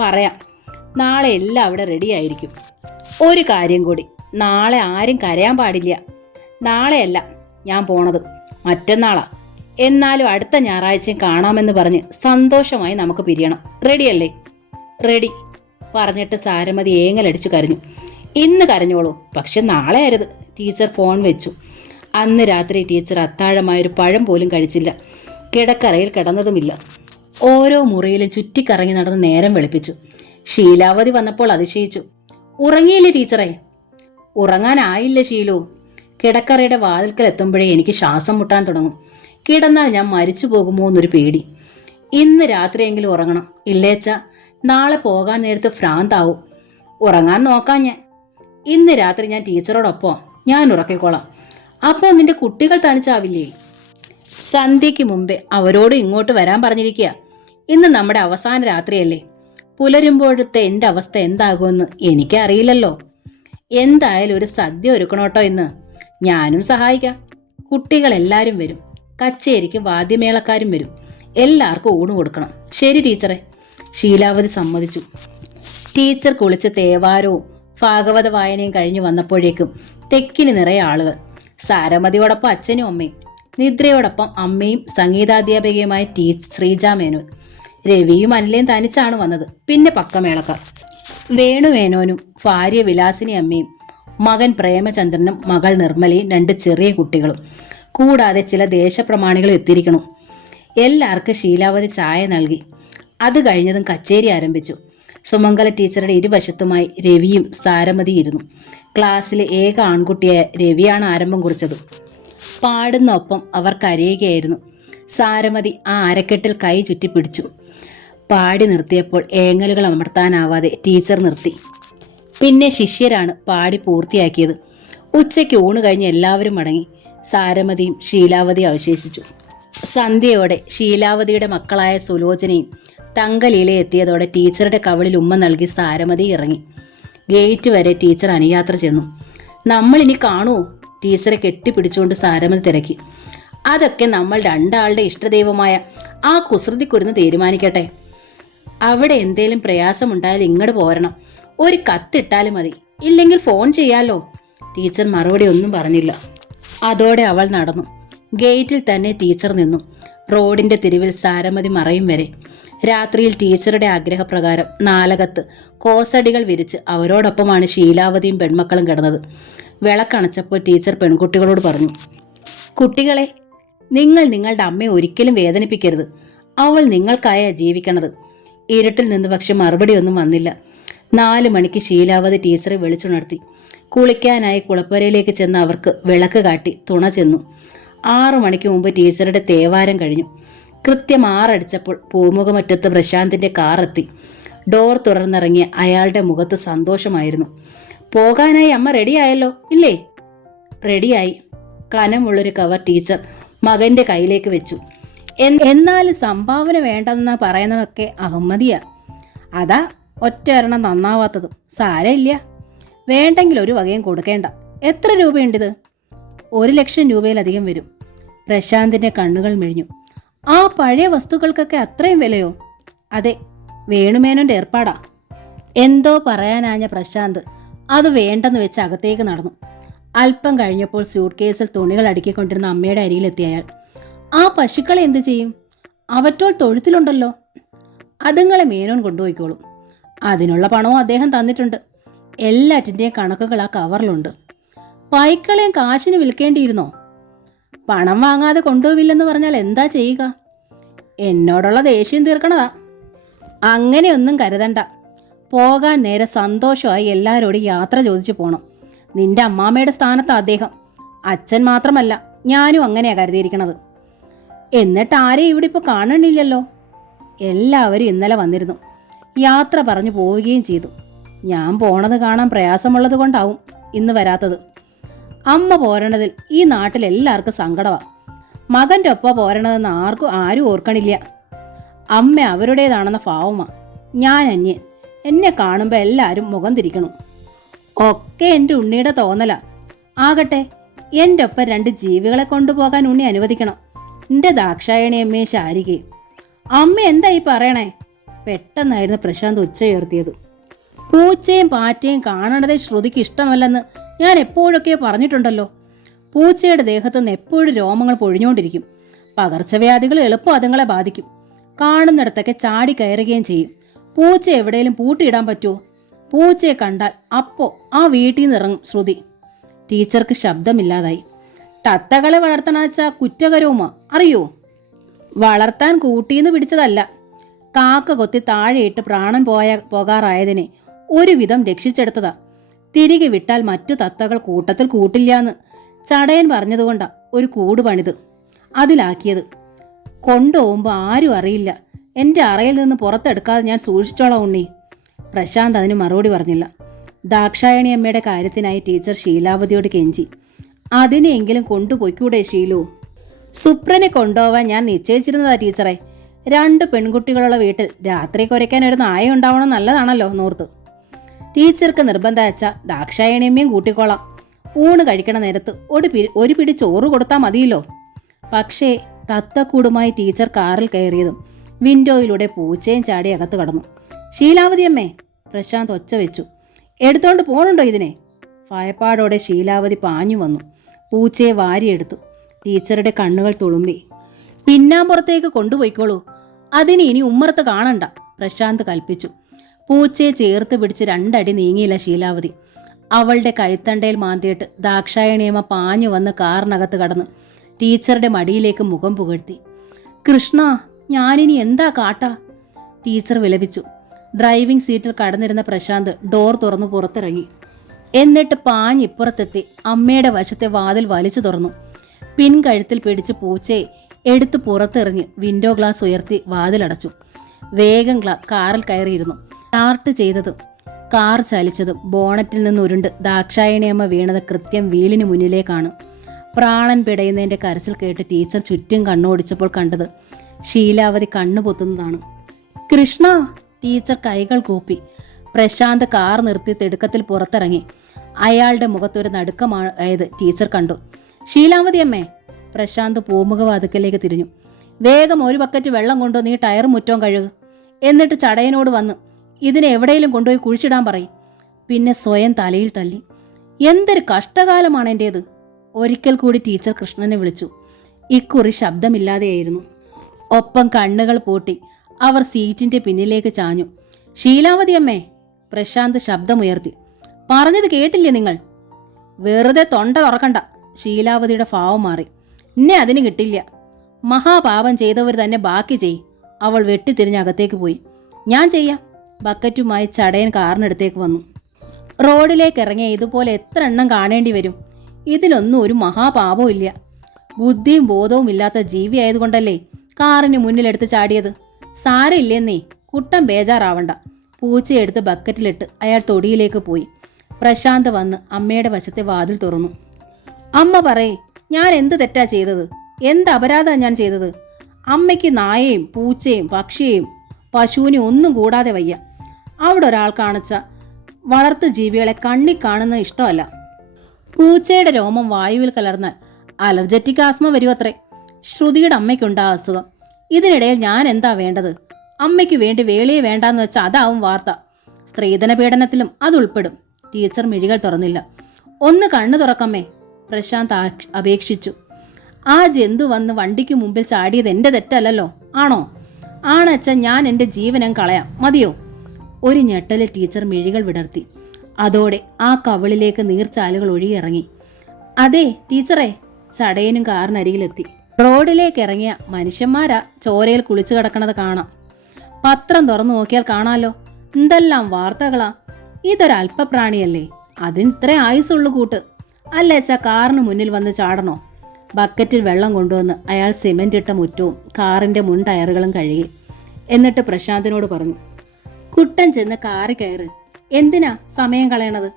പറയാം. നാളെ എല്ലാം അവിടെ റെഡി ആയിരിക്കും. ഒരു കാര്യം കൂടി, നാളെ ആരും കരയാൻ പാടില്ല. നാളെയല്ല ഞാൻ പോണത്, മറ്റന്നാളാ. എന്നാലും അടുത്ത ഞായറാഴ്ചയും കാണാമെന്ന് പറഞ്ഞ് സന്തോഷമായി നമുക്ക് പിരിയണം. റെഡിയല്ലേ? റെഡി പറഞ്ഞിട്ട് സാരമതി ഏങ്ങലടിച്ചു കരഞ്ഞു. ഇന്ന് കരഞ്ഞോളൂ, പക്ഷെ നാളെ അരുത്. ടീച്ചർ ഫോൺ വെച്ചു. അന്ന് രാത്രി ടീച്ചർ അത്താഴമായൊരു പഴം പോലും കഴിച്ചില്ല. കിടക്കറയിൽ കിടന്നതുമില്ല. ഓരോ മുറിയിലും ചുറ്റിക്കറങ്ങി നടന്ന് നേരം വെളുപ്പിച്ചു. ശീലാവതി വന്നപ്പോൾ അതിശയിച്ചു. ഉറങ്ങിയില്ലേ ടീച്ചറെ? ഉറങ്ങാനായില്ല ശീലു. കിടക്കറയുടെ വാതിൽക്കൽ എത്തുമ്പോഴേ എനിക്ക് ശ്വാസം മുട്ടാൻ തുടങ്ങും. കിടന്നാൽ ഞാൻ മരിച്ചു പോകുമോ എന്നൊരു പേടി. ഇന്ന് രാത്രിയെങ്കിലും ഉറങ്ങണം, ഇല്ലേച്ചാ നാളെ പോകാൻ നേരത്ത് ഭ്രാന്താവും. ഉറങ്ങാൻ നോക്കാം ഞാൻ. ഇന്ന് രാത്രി ഞാൻ ടീച്ചറോടൊപ്പം ഞാൻ ഉറക്കിക്കോളാം. അപ്പോൾ നിന്റെ കുട്ടികൾ തനിച്ചാവില്ലേ? സന്ധ്യയ്ക്ക് മുമ്പേ അവരോട് ഇങ്ങോട്ട് വരാൻ പറഞ്ഞിരിക്കുക. ഇന്ന് നമ്മുടെ അവസാന രാത്രിയല്ലേ. പുലരുമ്പോഴത്തെ എൻ്റെ അവസ്ഥ എന്താകുമെന്ന് എനിക്കറിയില്ലല്ലോ. എന്തായാലും ഒരു സദ്യ ഒരുക്കണോട്ടോ ഇന്ന്. ഞാനും സഹായിക്കാം. കുട്ടികളെല്ലാവരും വരും. കച്ചേരിക്ക് വാദ്യമേളക്കാരും വരും. എല്ലാവർക്കും ഊണ് കൊടുക്കണം. ശരി ടീച്ചറെ. ശീലാവതി സമ്മതിച്ചു. ടീച്ചർ കുളിച്ച് തേവാരവും ഭാഗവത വായനയും കഴിഞ്ഞു വന്നപ്പോഴേക്കും തെക്കിന് നിറയെ ആളുകൾ. സാരമതിയോടൊപ്പം അച്ഛനും അമ്മയും, നിദ്രയോടൊപ്പം അമ്മയും സംഗീതാധ്യാപികയുമായ ശ്രീജ മേനോൻ. രവിയും അനിലയും തനിച്ചാണ് വന്നത്. പിന്നെ പക്കമേളക്കാർ. വേണുമേനോനും ഭാര്യ വിലാസിനി അമ്മയും, മകൻ പ്രേമചന്ദ്രനും മകൾ നിർമ്മലയും 2 ചെറിയ കുട്ടികളും, കൂടാതെ ചില ദേശപ്രമാണികൾ എത്തിയിരിക്കണു. എല്ലാവർക്കും ശീലാവതി ചായ നൽകി. അത് കഴിഞ്ഞതും കച്ചേരി ആരംഭിച്ചു. സുമംഗല ടീച്ചറുടെ ഇരുവശത്തുമായി രവിയും സാരമതി ഇരുന്നു. ക്ലാസ്സിലെ ഏക ആൺകുട്ടിയായ രവിയാണ് ആരംഭം കുറിച്ചത്. പാടുന്നൊപ്പം അവർ കരയുകയായിരുന്നു. സാരമതി ആ അരക്കെട്ടിൽ കൈ ചുറ്റിപ്പിടിച്ചു. പാടി നിർത്തിയപ്പോൾ ഏങ്ങലുകൾ അമർത്താനാവാതെ ടീച്ചർ നിർത്തി. പിന്നെ ശിഷ്യരാണ് പാടി പൂർത്തിയാക്കിയത്. ഉച്ചയ്ക്ക് ഊണ് കഴിഞ്ഞ് എല്ലാവരും മടങ്ങി. സാരമതിയും ശീലാവതിയും അവശേഷിച്ചു. സന്ധ്യയോടെ ശീലാവതിയുടെ മക്കളായ സുലോചനയും തങ്കലീല എത്തിയതോടെ ടീച്ചറുടെ കവിളിൽ ഉമ്മ നൽകി സാരമതി ഇറങ്ങി. ഗേറ്റ് വരെ ടീച്ചർ അനുയാത്ര ചെന്നു. നമ്മളിനി കാണുമോ? ടീച്ചറെ കെട്ടിപ്പിടിച്ചുകൊണ്ട് സാരമതി തിരക്കി. അതൊക്കെ നമ്മൾ 2 ആളുടെ ഇഷ്ടദൈവമായ ആ കുസൃതിക്കുരുന്ന് തീരുമാനിക്കട്ടെ. അവിടെ എന്തേലും പ്രയാസമുണ്ടായാൽ ഇങ്ങോട്ട് പോരണം. ഒരു കത്തിട്ടാലും മതി, ഇല്ലെങ്കിൽ ഫോൺ ചെയ്യാലോ. ടീച്ചർ മറുപടി ഒന്നും പറഞ്ഞില്ല. അതോടെ അവൾ നടന്നു. ഗേറ്റിൽ തന്നെ ടീച്ചർ നിന്നു. റോഡിന്റെ തിരിവിൽ സാരമതി മറയും വരെ. രാത്രിയിൽ ടീച്ചറുടെ ആഗ്രഹപ്രകാരം നാലകത്ത് കോസടികൾ വിരിച്ച് അവരോടൊപ്പമാണ് ശീലാവതിയും പെൺമക്കളും കിടന്നത്. വിളക്കണച്ചപ്പോൾ ടീച്ചർ പെൺകുട്ടികളോട് പറഞ്ഞു, കുട്ടികളെ, നിങ്ങൾ നിങ്ങളുടെ അമ്മയെ ഒരിക്കലും വേദനിപ്പിക്കരുത്. അവൾ നിങ്ങൾക്കായ ജീവിക്കണത്. ഇരുട്ടിൽ നിന്ന് പക്ഷെ മറുപടിയൊന്നും വന്നില്ല. 4 മണിക്ക് ശീലാവതി ടീച്ചറെ വിളിച്ചുണർത്തി. കുളിക്കാനായി കുളപ്പുരയിലേക്ക് ചെന്ന് അവർക്ക് വിളക്ക് കാട്ടി തുണ ചെന്നു. 6 മണിക്ക് മുമ്പ് ടീച്ചറുടെ തേവാരം കഴിഞ്ഞു. കൃത്യം 6 അടിച്ചപ്പോൾ പൂമുഖമറ്റത്ത് പ്രശാന്തിന്റെ കാർ എത്തി. ഡോർ തുറന്നിറങ്ങിയ അയാളുടെ മുഖത്ത് സന്തോഷമായിരുന്നു. പോകാനായി അമ്മ റെഡിയായല്ലോ ഇല്ലേ? റെഡിയായി. കനമുള്ളൊരു കവർ ടീച്ചർ മകന്റെ കയ്യിലേക്ക് വെച്ചു. എന്നാലും സംഭാവന വേണ്ടെന്ന് പറയുന്നതൊക്കെ അഹമ്മദിയാ. അതാ ഒറ്റ ഒരെണ്ണം നന്നാവാത്തതും. സാരമില്ല, വേണ്ടെങ്കിൽ ഒരു വകയും കൊടുക്കേണ്ട. എത്ര രൂപയുണ്ടിത്? 1,00,000 രൂപയിലധികം വരും. പ്രശാന്തിന്റെ കണ്ണുകൾ മിഴിഞ്ഞു. ആ പഴയ വസ്തുക്കൾക്കൊക്കെ അത്രയും വിലയോ? അതെ, വേണുമേനോന്റെ ഏർപ്പാടാ. എന്തോ പറയാനാഞ്ഞ പ്രശാന്ത് അത് വേണ്ടെന്ന് വെച്ച് അകത്തേക്ക് നടന്നു. അല്പം കഴിഞ്ഞപ്പോൾ സ്യൂട്ട് കേസിൽ തുണികൾ അടുക്കിക്കൊണ്ടിരുന്ന അമ്മയുടെ അരിയിലെത്തിയ അയാൾ. ആ പശുക്കളെ എന്തു ചെയ്യും? അവറ്റോൾ തൊഴുത്തിലുണ്ടല്ലോ. അതുങ്ങളെ മേനോൻ കൊണ്ടുപോയിക്കോളും. അതിനുള്ള പണവും അദ്ദേഹം തന്നിട്ടുണ്ട്. എല്ലാറ്റിൻ്റെയും കണക്കുകൾ ആ കവറിലുണ്ട്. പൈക്കളെയും കാശിന് വിൽക്കേണ്ടിയിരുന്നോ? പണം വാങ്ങാതെ കൊണ്ടുപോവില്ലെന്ന് പറഞ്ഞാൽ എന്താ ചെയ്യുക? എന്നോടുള്ള ദേഷ്യം തീർക്കണതാ. അങ്ങനെയൊന്നും കരുതണ്ട. പോകാൻ നേരെ സന്തോഷമായി എല്ലാവരോടും യാത്ര ചോദിച്ചു പോണം. നിന്റെ അമ്മാമ്മയുടെ സ്ഥാനത്താ അദ്ദേഹം. അച്ഛൻ മാത്രമല്ല, ഞാനും അങ്ങനെയാ കരുതിയിരിക്കണത്. എന്നിട്ട് ആരെയും ഇവിടെ ഇപ്പോൾ കാണണില്ലല്ലോ. എല്ലാവരും ഇന്നലെ വന്നിരുന്നു. യാത്ര പറഞ്ഞു പോവുകയും ചെയ്തു. ഞാൻ പോണത് കാണാൻ പ്രയാസമുള്ളത് കൊണ്ടാവും ഇന്ന് വരാത്തത്. അമ്മ പോരണതിൽ ഈ നാട്ടിലെല്ലാവർക്കും സങ്കടമാണ്. മകൻ്റെ ഒപ്പം പോരണതെന്ന് ആരും ഓർക്കണില്ല. അമ്മ അവരുടേതാണെന്ന ഭാവമാ. ഞാൻ അന്യൻ. എന്നെ കാണുമ്പോൾ എല്ലാവരും മുഖം തിരിക്കണം. ഒക്കെ എൻ്റെ ഉണ്ണിയുടെ തോന്നലാ. ആകട്ടെ, എൻ്റെ ഒപ്പം 2 ജീവികളെ കൊണ്ടുപോകാൻ ഉണ്ണി അനുവദിക്കണം. എൻ്റെ ദാക്ഷായണി അമ്മയെ ശാരികയും. അമ്മ എന്തായി പറയണേ? പെട്ടെന്നായിരുന്നു പ്രശാന്ത് ഉച്ചയുയർത്തിയത്. പൂച്ചയും പാറ്റയും കാണണതേ ശ്രുതിക്ക് ഇഷ്ടമല്ലെന്ന് ഞാൻ എപ്പോഴൊക്കെ പറഞ്ഞിട്ടുണ്ടല്ലോ. പൂച്ചയുടെ ദേഹത്തു നിന്ന് എപ്പോഴും രോമങ്ങൾ പൊഴിഞ്ഞുകൊണ്ടിരിക്കും. പകർച്ചവ്യാധികൾ എളുപ്പം അതുങ്ങളെ ബാധിക്കും. കാണുന്നിടത്തൊക്കെ ചാടി കയറുകയും ചെയ്യും. പൂച്ച എവിടെയെങ്കിലും പൂട്ടിയിടാൻ പറ്റുമോ? പൂച്ചയെ കണ്ടാൽ അപ്പോ ആ വീട്ടിൽ നിന്ന് ഇറങ്ങും ശ്രുതി. ടീച്ചർക്ക് ശബ്ദമില്ലാതായി. തത്തകളെ വളർത്തണാച്ചാ കുറ്റകരവുമാ, അറിയോ? വളർത്താൻ കൂട്ടിന്ന് പിടിച്ചതല്ല. കാക്ക കൊത്തി താഴെയിട്ട് പ്രാണൻ പോകാറായതിനെ ഒരുവിധം രക്ഷിച്ചെടുത്തതാ. തിരികെ വിട്ടാൽ മറ്റു തത്തകൾ കൂട്ടത്തിൽ കൂട്ടില്ലാന്ന് ചടയൻ പറഞ്ഞതുകൊണ്ടാ ഒരു കൂട് പണിത് അതിലാക്കിയത്. കൊണ്ടുപോകുമ്പോൾ ആരും അറിയില്ല. എൻ്റെ അറയിൽ നിന്ന് പുറത്തെടുക്കാതെ ഞാൻ സൂക്ഷിച്ചോളാം ഉണ്ണി. പ്രശാന്ത് അതിന് മറുപടി പറഞ്ഞില്ല. ദാക്ഷായണി അമ്മയുടെ കാര്യത്തിനായി ടീച്ചർ ശീലാവതിയോട് കെഞ്ചി. അതിനെയെങ്കിലും കൊണ്ടുപോയിക്കൂടെ ഷീലു? സുപ്രനെ കൊണ്ടുപോവാൻ ഞാൻ നിശ്ചയിച്ചിരുന്നതാ ടീച്ചറെ. 2 പെൺകുട്ടികളുള്ള വീട്ടിൽ രാത്രി കുരയ്ക്കാൻ ഒരു നായ ഉണ്ടാവണം, നല്ലതാണല്ലോ നോർത്ത്. ടീച്ചർക്ക് നിർബന്ധം വെച്ചാൽ ദാക്ഷായണിയമ്മയും കൂട്ടിക്കോളാം. ഊണ് കഴിക്കണ നേരത്ത് ഒരു പിടി ചോറ് കൊടുത്താൽ മതിയല്ലോ. പക്ഷേ തത്തക്കൂടുമായി ടീച്ചർ കാറിൽ കയറിയതും വിൻഡോയിലൂടെ പൂച്ചയും ചാടി അകത്ത് കടന്നു. ശീലാവതിയമ്മേ, പ്രശാന്ത് ഒച്ച വെച്ചു. എടുത്തോണ്ട് പോണുണ്ടോ ഇതിനെ? ഭയപ്പാടോടെ ശീലാവതി പാഞ്ഞു വന്നു. പൂച്ചയെ വാരിയെടുത്തു. ടീച്ചറുടെ കണ്ണുകൾ തുളുമ്പി. പിന്നാമ്പുറത്തേക്ക് കൊണ്ടുപോയിക്കോളൂ, അതിന് ഇനി ഉമ്മറത്ത് കാണണ്ട, പ്രശാന്ത് കൽപ്പിച്ചു. പൂച്ചയെ ചേർത്ത് പിടിച്ച് 2 അടി നീങ്ങിയില്ല ശീലാവതി. അവളുടെ കൈത്തണ്ടയിൽ മാന്തിയിട്ട് ദാക്ഷായണിയമ്മ പാഞ്ഞു വന്ന് കാറിനകത്ത് കടന്ന് ടീച്ചറുടെ മടിയിലേക്ക് മുഖം പുകഴ്ത്തി. കൃഷ്ണ, ഞാനിനി എന്താ കാട്ടാ? ടീച്ചർ വിലപിച്ചു. ഡ്രൈവിംഗ് സീറ്റിൽ കടന്നിരുന്ന പ്രശാന്ത് ഡോർ തുറന്നു പുറത്തിറങ്ങി. എന്നിട്ട് പാഞ്ഞിപ്പുറത്തെത്തി അമ്മയുടെ വശത്തെ വാതിൽ വലിച്ചു തുറന്നു. പിൻകഴുത്തിൽ പിടിച്ച് പൂച്ചയെ എടുത്ത് പുറത്തെറിഞ്ഞ് വിൻഡോ ഗ്ലാസ് ഉയർത്തി വാതിലടച്ചു. വേഗം കാറിൽ കയറിയിരുന്നു. സ്റ്റാർട്ട് ചെയ്തതും കാർ ചലിച്ചതും ബോണറ്റിൽ നിന്ന് ഉരുണ്ട് ദാക്ഷായണിയമ്മ വീണത് കൃത്യം വീലിന് മുന്നിലേക്കാണ്. പ്രാണൻ പിടയുന്നതിൻ്റെ കരച്ചിൽ കേട്ട് ടീച്ചർ ചുറ്റും കണ്ണോടിച്ചപ്പോൾ കണ്ടത് ശീലാവതി കണ്ണുപൊത്തുന്നതാണ്. കൃഷ്ണ, ടീച്ചർ കൈകൾ കൂപ്പി. പ്രശാന്ത് കാർ നിർത്തി തിടുക്കത്തിൽ പുറത്തിറങ്ങി. അയാളുടെ മുഖത്തൊരു നടുക്കമായത് ടീച്ചർ കണ്ടു. ശീലാവതിയമ്മേ, പ്രശാന്ത് പൂമുഖവാതുക്കലേക്ക് തിരിഞ്ഞു. വേഗം 1 ബക്കറ്റ് വെള്ളം കൊണ്ടു നീ ടയർ മുറ്റവും കഴുകുക. എന്നിട്ട് ചടയനോട് വന്ന് ഇതിനെ എവിടെയെങ്കിലും കൊണ്ടുപോയി കുഴിച്ചിടാൻ പറയും. പിന്നെ സ്വയം തലയിൽ തല്ലി. എന്തൊരു കഷ്ടകാലമാണ് എൻ്റേത്. ഒരിക്കൽ കൂടി ടീച്ചർ കൃഷ്ണനെ വിളിച്ചു. ഇക്കുറി ശബ്ദമില്ലാതെയായിരുന്നു. ഒപ്പം കണ്ണുകൾ പൂട്ടി അവർ സീറ്റിൻ്റെ പിന്നിലേക്ക് ചാഞ്ഞു. ശീലാവതിയമ്മേ, പ്രശാന്ത് ശബ്ദമുയർത്തി. പറഞ്ഞത് കേട്ടില്ലേ നിങ്ങൾ? വെറുതെ തൊണ്ട തുറക്കണ്ട. ശീലാവതിയുടെ ഭാവം മാറി. എന്നെ അതിന് കിട്ടില്ല. മഹാപാപം ചെയ്തവർ തന്നെ ബാക്കി ചെയ്. അവൾ വെട്ടിത്തിരിഞ്ഞ് അകത്തേക്ക് പോയി. ഞാൻ ചെയ്യാം. ബക്കറ്റുമായി ചടയൻ കാറിനടുത്തേക്ക് വന്നു. റോഡിലേക്ക് ഇറങ്ങിയ ഇതുപോലെ എത്ര എണ്ണം കാണേണ്ടി വരും? ഇതിലൊന്നും ഒരു മഹാപാപവും ഇല്ല. ബുദ്ധിയും ബോധവും ഇല്ലാത്ത ജീവി ആയതുകൊണ്ടല്ലേ കാറിന് മുന്നിലെടുത്ത് ചാടിയത്. സാരമില്ലെന്നേ, കുട്ടം ബേജാറാവണ്ട. പൂച്ചയെടുത്ത് ബക്കറ്റിലിട്ട് അയാൾ തൊടിയിലേക്ക് പോയി. പ്രശാന്ത് വന്ന് അമ്മയുടെ വശത്തെ വാതിൽ തുറന്നു. അമ്മ പറയേ, ഞാൻ എന്ത് തെറ്റാ ചെയ്തത്? എന്ത് അപരാധമാണ് ഞാൻ ചെയ്തത്? അമ്മയ്ക്ക് നായയും പൂച്ചയും പക്ഷിയെയും പശുവിനെയും ഒന്നും കൂടാതെ വയ്യ. അവിടെ ഒരാൾ കാണിച്ച വളർത്തു ജീവികളെ കണ്ണി കാണുന്ന ഇഷ്ടമല്ല. പൂച്ചയുടെ രോമം വായുവിൽ കലർന്നാൽ അലർജറ്റിക് ആസ്മ വരുമത്രേ. ശ്രുതിയുടെ അമ്മയ്ക്കുണ്ടാ അസുഖം. ഇതിനിടയിൽ ഞാൻ എന്താ വേണ്ടത്? അമ്മയ്ക്ക് വേണ്ടി വേളിയെ വേണ്ടാന്ന് വെച്ചാൽ അതാവും വാർത്ത. സ്ത്രീധന പീഡനത്തിലും അതുൾപ്പെടും. ടീച്ചർ മിഴികൾ തുറന്നില്ല. ഒന്ന് കണ്ണു തുറക്കമ്മേ, പ്രശാന്ത് അപേക്ഷിച്ചു. ആ ജന്തു വന്ന് വണ്ടിക്ക് മുമ്പിൽ ചാടിയത് എൻ്റെ തെറ്റല്ലല്ലോ, ആണോ? ആണച്ച ഞാൻ എൻ്റെ ജീവനം കളയാം, മതിയോ? ഒരു ഞെട്ടലിൽ ടീച്ചർ മിഴികൾ വിടർത്തി. അതോടെ ആ കവിളിലേക്ക് നീർച്ചാലുകൾ ഒഴുകിയിറങ്ങി. അതെ ടീച്ചറെ. ചടയനും കാറിനരികിലെത്തി. റോഡിലേക്ക് ഇറങ്ങിയ മനുഷ്യന്മാരാ ചോരയിൽ കുളിച്ചു കിടക്കണത് കാണാം. പത്രം തുറന്നു നോക്കിയാൽ കാണാലോ, എന്തെല്ലാം വാർത്തകളാ. ഇതൊരല്പപ്രാണിയല്ലേ, അതിന് ഇത്ര ആയുസുള്ളു കൂട്ട്. അല്ലേച്ചാ കാറിന് മുന്നിൽ വന്ന് ചാടണോ? ബക്കറ്റിൽ വെള്ളം കൊണ്ടുവന്ന് അയാൾ സിമെന്റ് ഇട്ട മുറ്റവും കാറിന്റെ മുൻ ടയറുകളും കഴുകി. എന്നിട്ട് പ്രശാന്തിനോട് പറഞ്ഞു, കുട്ടൻ ചെന്ന് കാറി കയറ്. എന്തിനാ സമയം കളയണത്?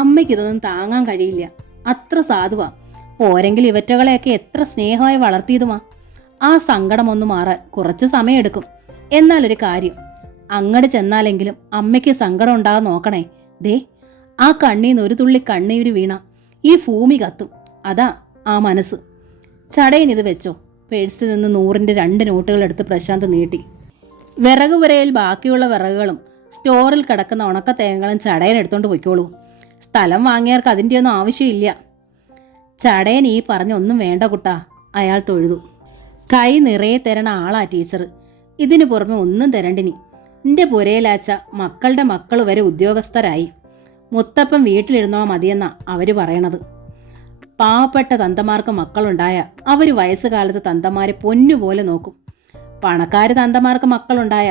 അമ്മയ്ക്കിതൊന്നും താങ്ങാൻ കഴിയില്ല. അത്ര സാധുവാ. പോരെങ്കിൽ ഇവറ്റകളെയൊക്കെ എത്ര സ്നേഹമായി വളർത്തിയതുമാ. ആ സങ്കടമൊന്നു മാറാൻ കുറച്ച് സമയമെടുക്കും. എന്നാലൊരു കാര്യം, അങ്ങോട്ട് ചെന്നാലെങ്കിലും അമ്മയ്ക്ക് സങ്കടം ഉണ്ടാകാൻ നോക്കണേ. ദേ ആ കണ്ണീന്ന് ഒരു തുള്ളി കണ്ണീര് വീണ ഈ ഭൂമി കത്തും. അതാ ആ മനസ്സ്. ചടയൻ ഇത് വെച്ചോ. പേഴ്സിൽ നിന്ന് 100-ന്റെ 2 നോട്ടുകൾ എടുത്ത് പ്രശാന്ത് നീട്ടി. വിറക് പുരയിൽ ബാക്കിയുള്ള വിറകുകളും സ്റ്റോറിൽ കിടക്കുന്ന ഉണക്ക തേങ്ങകളും ചടയൻ എടുത്തോണ്ട് പോയിക്കോളൂ. സ്ഥലം വാങ്ങിയവർക്ക് അതിൻ്റെയൊന്നും ആവശ്യമില്ല. ചടയൻ ഈ പറഞ്ഞൊന്നും വേണ്ട കുട്ടാ, അയാൾ തൊഴുതു. കൈ നിറയെ തരണ ആളാ ടീച്ചർ. ഇതിനു പുറമെ ഒന്നും തരണ്ടിനി. എൻ്റെ പുരയിലാച്ച മക്കളുടെ മക്കൾ വരെ ഉദ്യോഗസ്ഥരായി. മുത്തപ്പൻ വീട്ടിലിരുന്നോ മതിയെന്നാ അവർ പറയണത്. പാവപ്പെട്ട തന്തമാർക്ക് മക്കളുണ്ടായ അവർ വയസ്സുകാലത്ത് തന്തമാരെ പൊന്നുപോലെ നോക്കും. പണക്കാര് തന്തമാർക്ക് മക്കളുണ്ടായ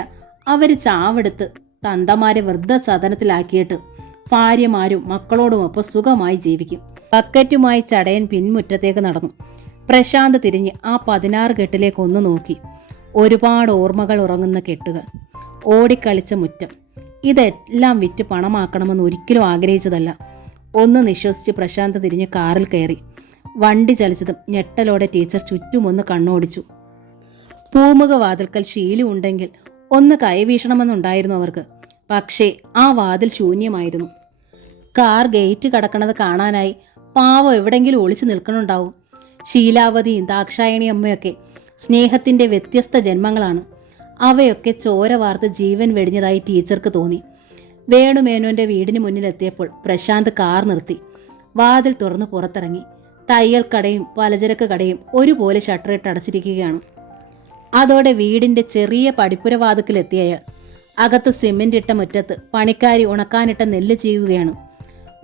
അവർ ചാവെടുത്ത് തന്തമാരെ വൃദ്ധസദനത്തിലാക്കിയിട്ട് ഭാര്യമാരും മക്കളോടുമൊപ്പം സുഖമായി ജീവിക്കും. ബക്കറ്റുമായി ചടയൻ പിൻമുറ്റത്തേക്ക് നടന്നു. പ്രശാന്ത് തിരിഞ്ഞ് ആ 16 കെട്ടിലേക്ക് ഒന്ന് നോക്കി. ഒരുപാട് ഓർമ്മകൾ ഉറങ്ങുന്ന കെട്ടുകൾ, ഓടിക്കളിച്ച മുറ്റം. ഇതെല്ലാം വിറ്റ് പണമാക്കണമെന്ന് ഒരിക്കലും ആഗ്രഹിച്ചതല്ല. ഒന്ന് നിശ്വസിച്ച് പ്രശാന്ത് തിരിഞ്ഞ് കാറിൽ കയറി. വണ്ടി ചലിച്ചതും ഞെട്ടലോടെ ടീച്ചർ ചുറ്റുമൊന്ന് കണ്ണോടിച്ചു. പൂമുഖ വാതിൽക്കൽ ശീലി ഉണ്ടെങ്കിൽ ഒന്ന് കൈവീശണമെന്നുണ്ടായിരുന്നു അവർക്ക്. പക്ഷേ ആ വാതിൽ ശൂന്യമായിരുന്നു. കാർ ഗേറ്റ് കടക്കണത് കാണാനായി പാവം എവിടെങ്കിലും ഒളിച്ചു നിൽക്കണുണ്ടാവും. ശീലാവതിയും ദാക്ഷായണി അമ്മയൊക്കെ സ്നേഹത്തിൻ്റെ വ്യത്യസ്ത ജന്മങ്ങളാണ്. അവയൊക്കെ ചോര വാർത്ത് ജീവൻ വെടിഞ്ഞതായി ടീച്ചർക്ക് തോന്നി. വേണുമേനോന്റെ വീടിന് മുന്നിലെത്തിയപ്പോൾ പ്രശാന്ത് കാർ നിർത്തി. വാതിൽ തുറന്ന് പുറത്തിറങ്ങി. തയ്യൽ കടയും പലചരക്ക് കടയും ഒരുപോലെ ഷട്ടറിട്ട് അടച്ചിരിക്കുകയാണ്. അതോടെ വീടിന്റെ ചെറിയ പടിപ്പുര വാതിക്കലെത്തിയ അയാൾ അകത്ത് സിമെന്റ് ഇട്ട മുറ്റത്ത് പണിക്കാരി ഉണക്കാനിട്ട നെല്ല് ചെയ്യുകയാണ്.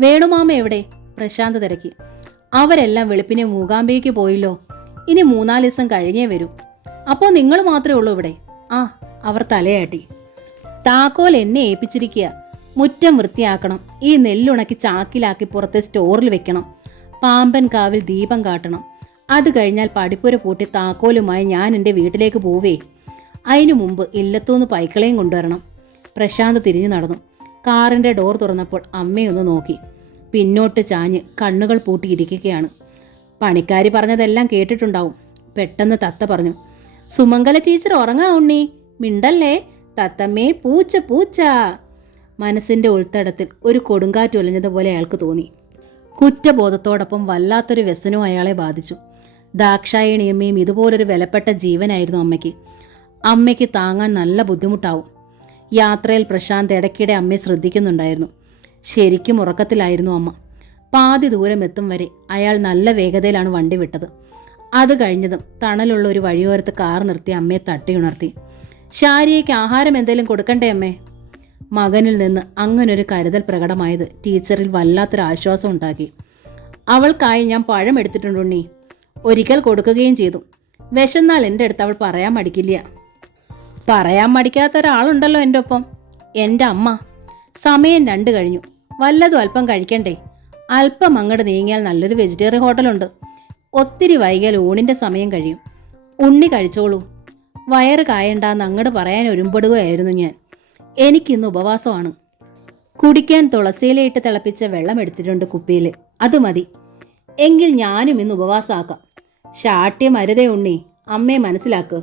വേണുമാമ എവിടെ? പ്രശാന്ത് തിരക്കി. അവരെല്ലാം വെളുപ്പിനെ മൂകാംബികയ്ക്ക് പോയില്ലോ. ഇനി 3-4 ദിവസം കഴിഞ്ഞേ വരൂ. അപ്പോൾ നിങ്ങൾ മാത്രമേ ഉള്ളൂ ഇവിടെ? ആ, അവർ തലയാട്ടി. താക്കോൽ എന്നെ ഏൽപ്പിച്ചിരിക്കുക. മുറ്റം വൃത്തിയാക്കണം. ഈ നെല്ലുണക്കി ചാക്കിലാക്കി പുറത്തെ സ്റ്റോറിൽ വെക്കണം. പാമ്പൻ കാവിൽ ദീപം കാട്ടണം. അത് കഴിഞ്ഞാൽ പടിപ്പുര പൂട്ടി താക്കോലുമായി ഞാൻ എൻ്റെ വീട്ടിലേക്ക് പോവേ. അതിനു മുമ്പ് ഇല്ലത്തുനിന്ന് പൈക്കളയും കൊണ്ടുവരണം. പ്രശാന്ത് തിരിഞ്ഞു നടന്നു. കാറിൻ്റെ ഡോർ തുറന്നപ്പോൾ അമ്മയൊന്ന് നോക്കി. പിന്നോട്ട് ചാഞ്ഞ് കണ്ണുകൾ പൂട്ടിയിരിക്കുകയാണ്. പണിക്കാരി പറഞ്ഞതെല്ലാം കേട്ടിട്ടുണ്ടാവും. പെട്ടെന്ന് തത്ത പറഞ്ഞു, സുമംഗല ടീച്ചർ ഉറങ്ങാ ഉണ്ണി, മിണ്ടല്ലേ, തത്തമ്മേ പൂച്ച പൂച്ച. മനസ്സിൻ്റെ ഉൾത്തടത്തിൽ ഒരു കൊടുങ്കാറ്റ് ഒലിഞ്ഞതുപോലെ അയാൾക്ക് തോന്നി. കുറ്റബോധത്തോടൊപ്പം വല്ലാത്തൊരു വ്യസനവും അയാളെ ബാധിച്ചു. ദാക്ഷായണിയമ്മയും ഇതുപോലൊരു വിലപ്പെട്ട ജീവനായിരുന്നു അമ്മയ്ക്ക്. അമ്മയ്ക്ക് താങ്ങാൻ നല്ല ബുദ്ധിമുട്ടാവും. യാത്രയിൽ പ്രശാന്ത് ഇടയ്ക്കിടെ അമ്മയെ ശ്രദ്ധിക്കുന്നുണ്ടായിരുന്നു. ശരിക്കും ഉറക്കത്തിലായിരുന്നു അമ്മ. പാതി ദൂരം എത്തും വരെ അയാൾ നല്ല വേഗതയിലാണ് വണ്ടി വിട്ടത്. അത് കഴിഞ്ഞതും തണലുള്ള ഒരു വഴിയോരത്ത് കാർ നിർത്തി അമ്മയെ തട്ടിയുണർത്തി. ശാരിയയ്ക്ക് ആഹാരം എന്തെങ്കിലും കൊടുക്കണ്ടേ അമ്മേ? മകനിൽ നിന്ന് അങ്ങനൊരു കരുതൽ പ്രകടമായത് ടീച്ചറിൽ വല്ലാത്തൊരു ആശ്വാസം ഉണ്ടാക്കി. അവൾക്കായി ഞാൻ പഴം എടുത്തിട്ടുണ്ടുണ്ണി. ഒരിക്കൽ കൊടുക്കുകയും ചെയ്തു. വിശന്നാൽ എൻ്റെ അടുത്ത് അവൾ പറയാൻ മടിക്കില്ല. പറയാൻ മടിക്കാത്ത ഒരാളുണ്ടല്ലോ എൻ്റെ ഒപ്പം, എൻ്റെ അമ്മ. സമയം 2 കഴിഞ്ഞു. വല്ലതും അല്പം കഴിക്കണ്ടേ? അല്പം അങ്ങോട്ട് നീങ്ങിയാൽ നല്ലൊരു വെജിറ്റേറിയൻ ഹോട്ടലുണ്ട്. ഒത്തിരി വൈകിയാൽ ഊണിൻ്റെ സമയം കഴിയും. ഉണ്ണി കഴിച്ചോളൂ. വയറ് കായണ്ടാന്ന് അങ്ങോട്ട് പറയാൻ ഒരുമ്പെടുകയായിരുന്നു ഞാൻ. എനിക്കിന്ന് ഉപവാസമാണ്. കുടിക്കാൻ തുളസിയിലയിട്ട് തിളപ്പിച്ച വെള്ളം എടുത്തിട്ടുണ്ട് കുപ്പിയിൽ. അത് മതി. എങ്കിൽ ഞാനും ഇന്ന് ഉപവാസമാക്കാം. ശാഠ്യം അരുതേ ഉണ്ണി, അമ്മയെ മനസ്സിലാക്ക്.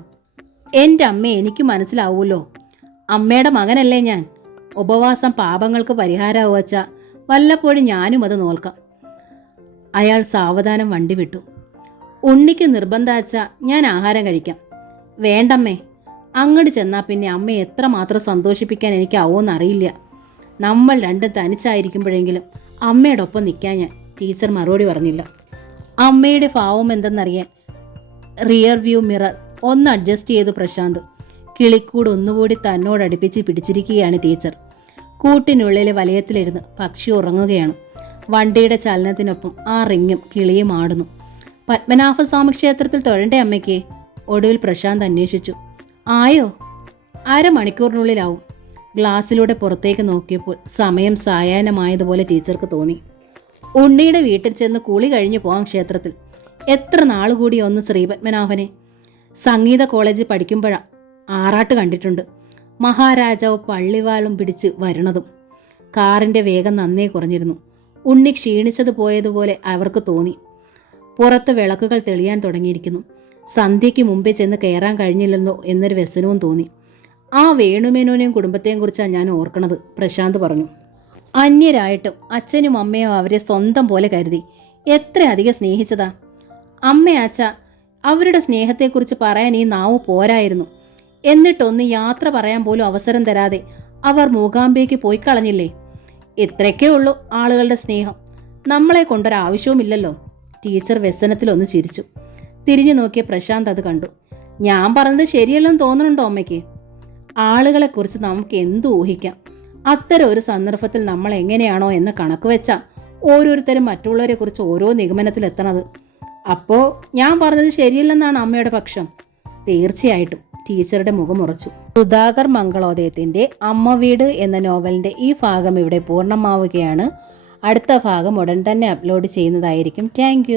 എൻ്റെ അമ്മയെ എനിക്ക് മനസ്സിലാവൂലോ. അമ്മയുടെ മകനല്ലേ ഞാൻ. ഉപവാസം പാപങ്ങൾക്ക് പരിഹാരമാവുക വച്ചാൽ വല്ലപ്പോഴും ഞാനും അത് നോൽക്കാം. അയാൾ സാവധാനം വണ്ടി വിട്ടു. ഉണ്ണിക്ക് നിർബന്ധാച്ചാ ഞാൻ ആഹാരം കഴിക്കാം. വേണ്ടമ്മേ, അങ്ങോട്ട് ചെന്നാൽ പിന്നെ അമ്മയെ എത്രമാത്രം സന്തോഷിപ്പിക്കാൻ എനിക്കാവോന്നറിയില്ല. നമ്മൾ രണ്ടും തനിച്ചായിരിക്കുമ്പോഴെങ്കിലും അമ്മയുടെ ഒപ്പം നിൽക്കാൻ ഞാൻ. ടീച്ചർ മറുപടി പറഞ്ഞില്ല. അമ്മയുടെ ഭാവം എന്തെന്നറിയാൻ റിയർ വ്യൂ മിറർ ഒന്ന് അഡ്ജസ്റ്റ് ചെയ്തു പ്രശാന്ത്. കിളിക്കൂട് ഒന്നുകൂടി തന്നോടടുപ്പിച്ച് പിടിച്ചിരിക്കുകയാണ് ടീച്ചർ. കൂട്ടിനുള്ളിലെ വലയത്തിലിരുന്ന് പക്ഷി ഉറങ്ങുകയാണ്. വണ്ടിയുടെ ചലനത്തിനൊപ്പം ആ റിങ്ങും കിളിയും ആടുന്നു. പത്മനാഭസ്വാമി ക്ഷേത്രത്തിൽ തൊഴണ്ടേ അമ്മയ്ക്ക്? ഒടുവിൽ പ്രശാന്ത് അന്വേഷിച്ചു. ആയോ? 1/2 മണിക്കൂറിനുള്ളിലാവും. ഗ്ലാസ്സിലൂടെ പുറത്തേക്ക് നോക്കിയപ്പോൾ സമയം സായാഹ്നമായതുപോലെ ടീച്ചർക്ക് തോന്നി. ഉണ്ണിയുടെ വീട്ടിൽ ചെന്ന് കുളി കഴിഞ്ഞു പോകാം ക്ഷേത്രത്തിൽ. എത്ര നാളുകൂടി ഒന്ന് ശ്രീപത്മനാഭനെ. സംഗീത കോളേജിൽ പഠിക്കുമ്പോഴാണ് ആറാട്ട് കണ്ടിട്ടുണ്ട്. മഹാരാജാവ് പള്ളിവാളും പിടിച്ച് വരണതും. കാറിൻ്റെ വേഗം നന്നേ കുറഞ്ഞിരുന്നു. ഉണ്ണി ക്ഷീണിച്ചത് പോയതുപോലെ അവർക്ക് തോന്നി. പുറത്ത് വിളക്കുകൾ തെളിയാൻ തുടങ്ങിയിരിക്കുന്നു. സന്ധ്യയ്ക്ക് മുമ്പേ ചെന്ന് കയറാൻ കഴിഞ്ഞില്ലെന്നോ എന്നൊരു വ്യസനവും തോന്നി. ആ വേണുമേനോനെയും കുടുംബത്തെയും കുറിച്ചാണ് ഞാൻ ഓർക്കണത്, പ്രശാന്ത് പറഞ്ഞു. അന്യരായിട്ടും അച്ഛനും അമ്മയും അവരെ സ്വന്തം പോലെ കരുതി എത്രയധികം സ്നേഹിച്ചതാ. അമ്മ അവരുടെ സ്നേഹത്തെക്കുറിച്ച് പറയാൻ ഈ നാവ് പോരായിരുന്നു. എന്നിട്ടൊന്ന് യാത്ര പറയാൻ പോലും അവസരം തരാതെ അവർ മൂകാംബികയ്ക്ക് പോയി കളഞ്ഞില്ലേ. ഇത്രയ്ക്കേ ഉള്ളൂ ആളുകളുടെ സ്നേഹം. നമ്മളെ കൊണ്ടൊരാവശ്യവുമില്ലല്ലോ. ടീച്ചർ വ്യസനത്തിലൊന്ന് ചിരിച്ചു. തിരിഞ്ഞു നോക്കിയ പ്രശാന്ത് അത് കണ്ടു. ഞാൻ പറഞ്ഞത് ശരിയല്ലെന്ന് തോന്നുന്നുണ്ടോ അമ്മയ്ക്ക്? ആളുകളെക്കുറിച്ച് നമുക്ക് എന്ത് ഊഹിക്കാം. അത്തരം ഒരു സന്ദർഭത്തിൽ നമ്മൾ എങ്ങനെയാണോ എന്ന് കണക്ക് വെച്ചാൽ ഓരോരുത്തരും മറ്റുള്ളവരെ കുറിച്ച് ഓരോ നിഗമനത്തിലെത്തണത്. അപ്പോൾ ഞാൻ പറഞ്ഞത് ശരിയല്ലെന്നാണ് അമ്മയുടെ പക്ഷം? തീർച്ചയായിട്ടും. ടീച്ചറുടെ മുഖമുറച്ചു. സുധാകർ മംഗളോദയത്തിൻ്റെ അമ്മ വീട് എന്ന നോവലിൻ്റെ ഈ ഭാഗം ഇവിടെ പൂർണ്ണമാവുകയാണ്. അടുത്ത ഭാഗം ഉടൻ തന്നെ അപ്ലോഡ് ചെയ്യുന്നതായിരിക്കും. താങ്ക്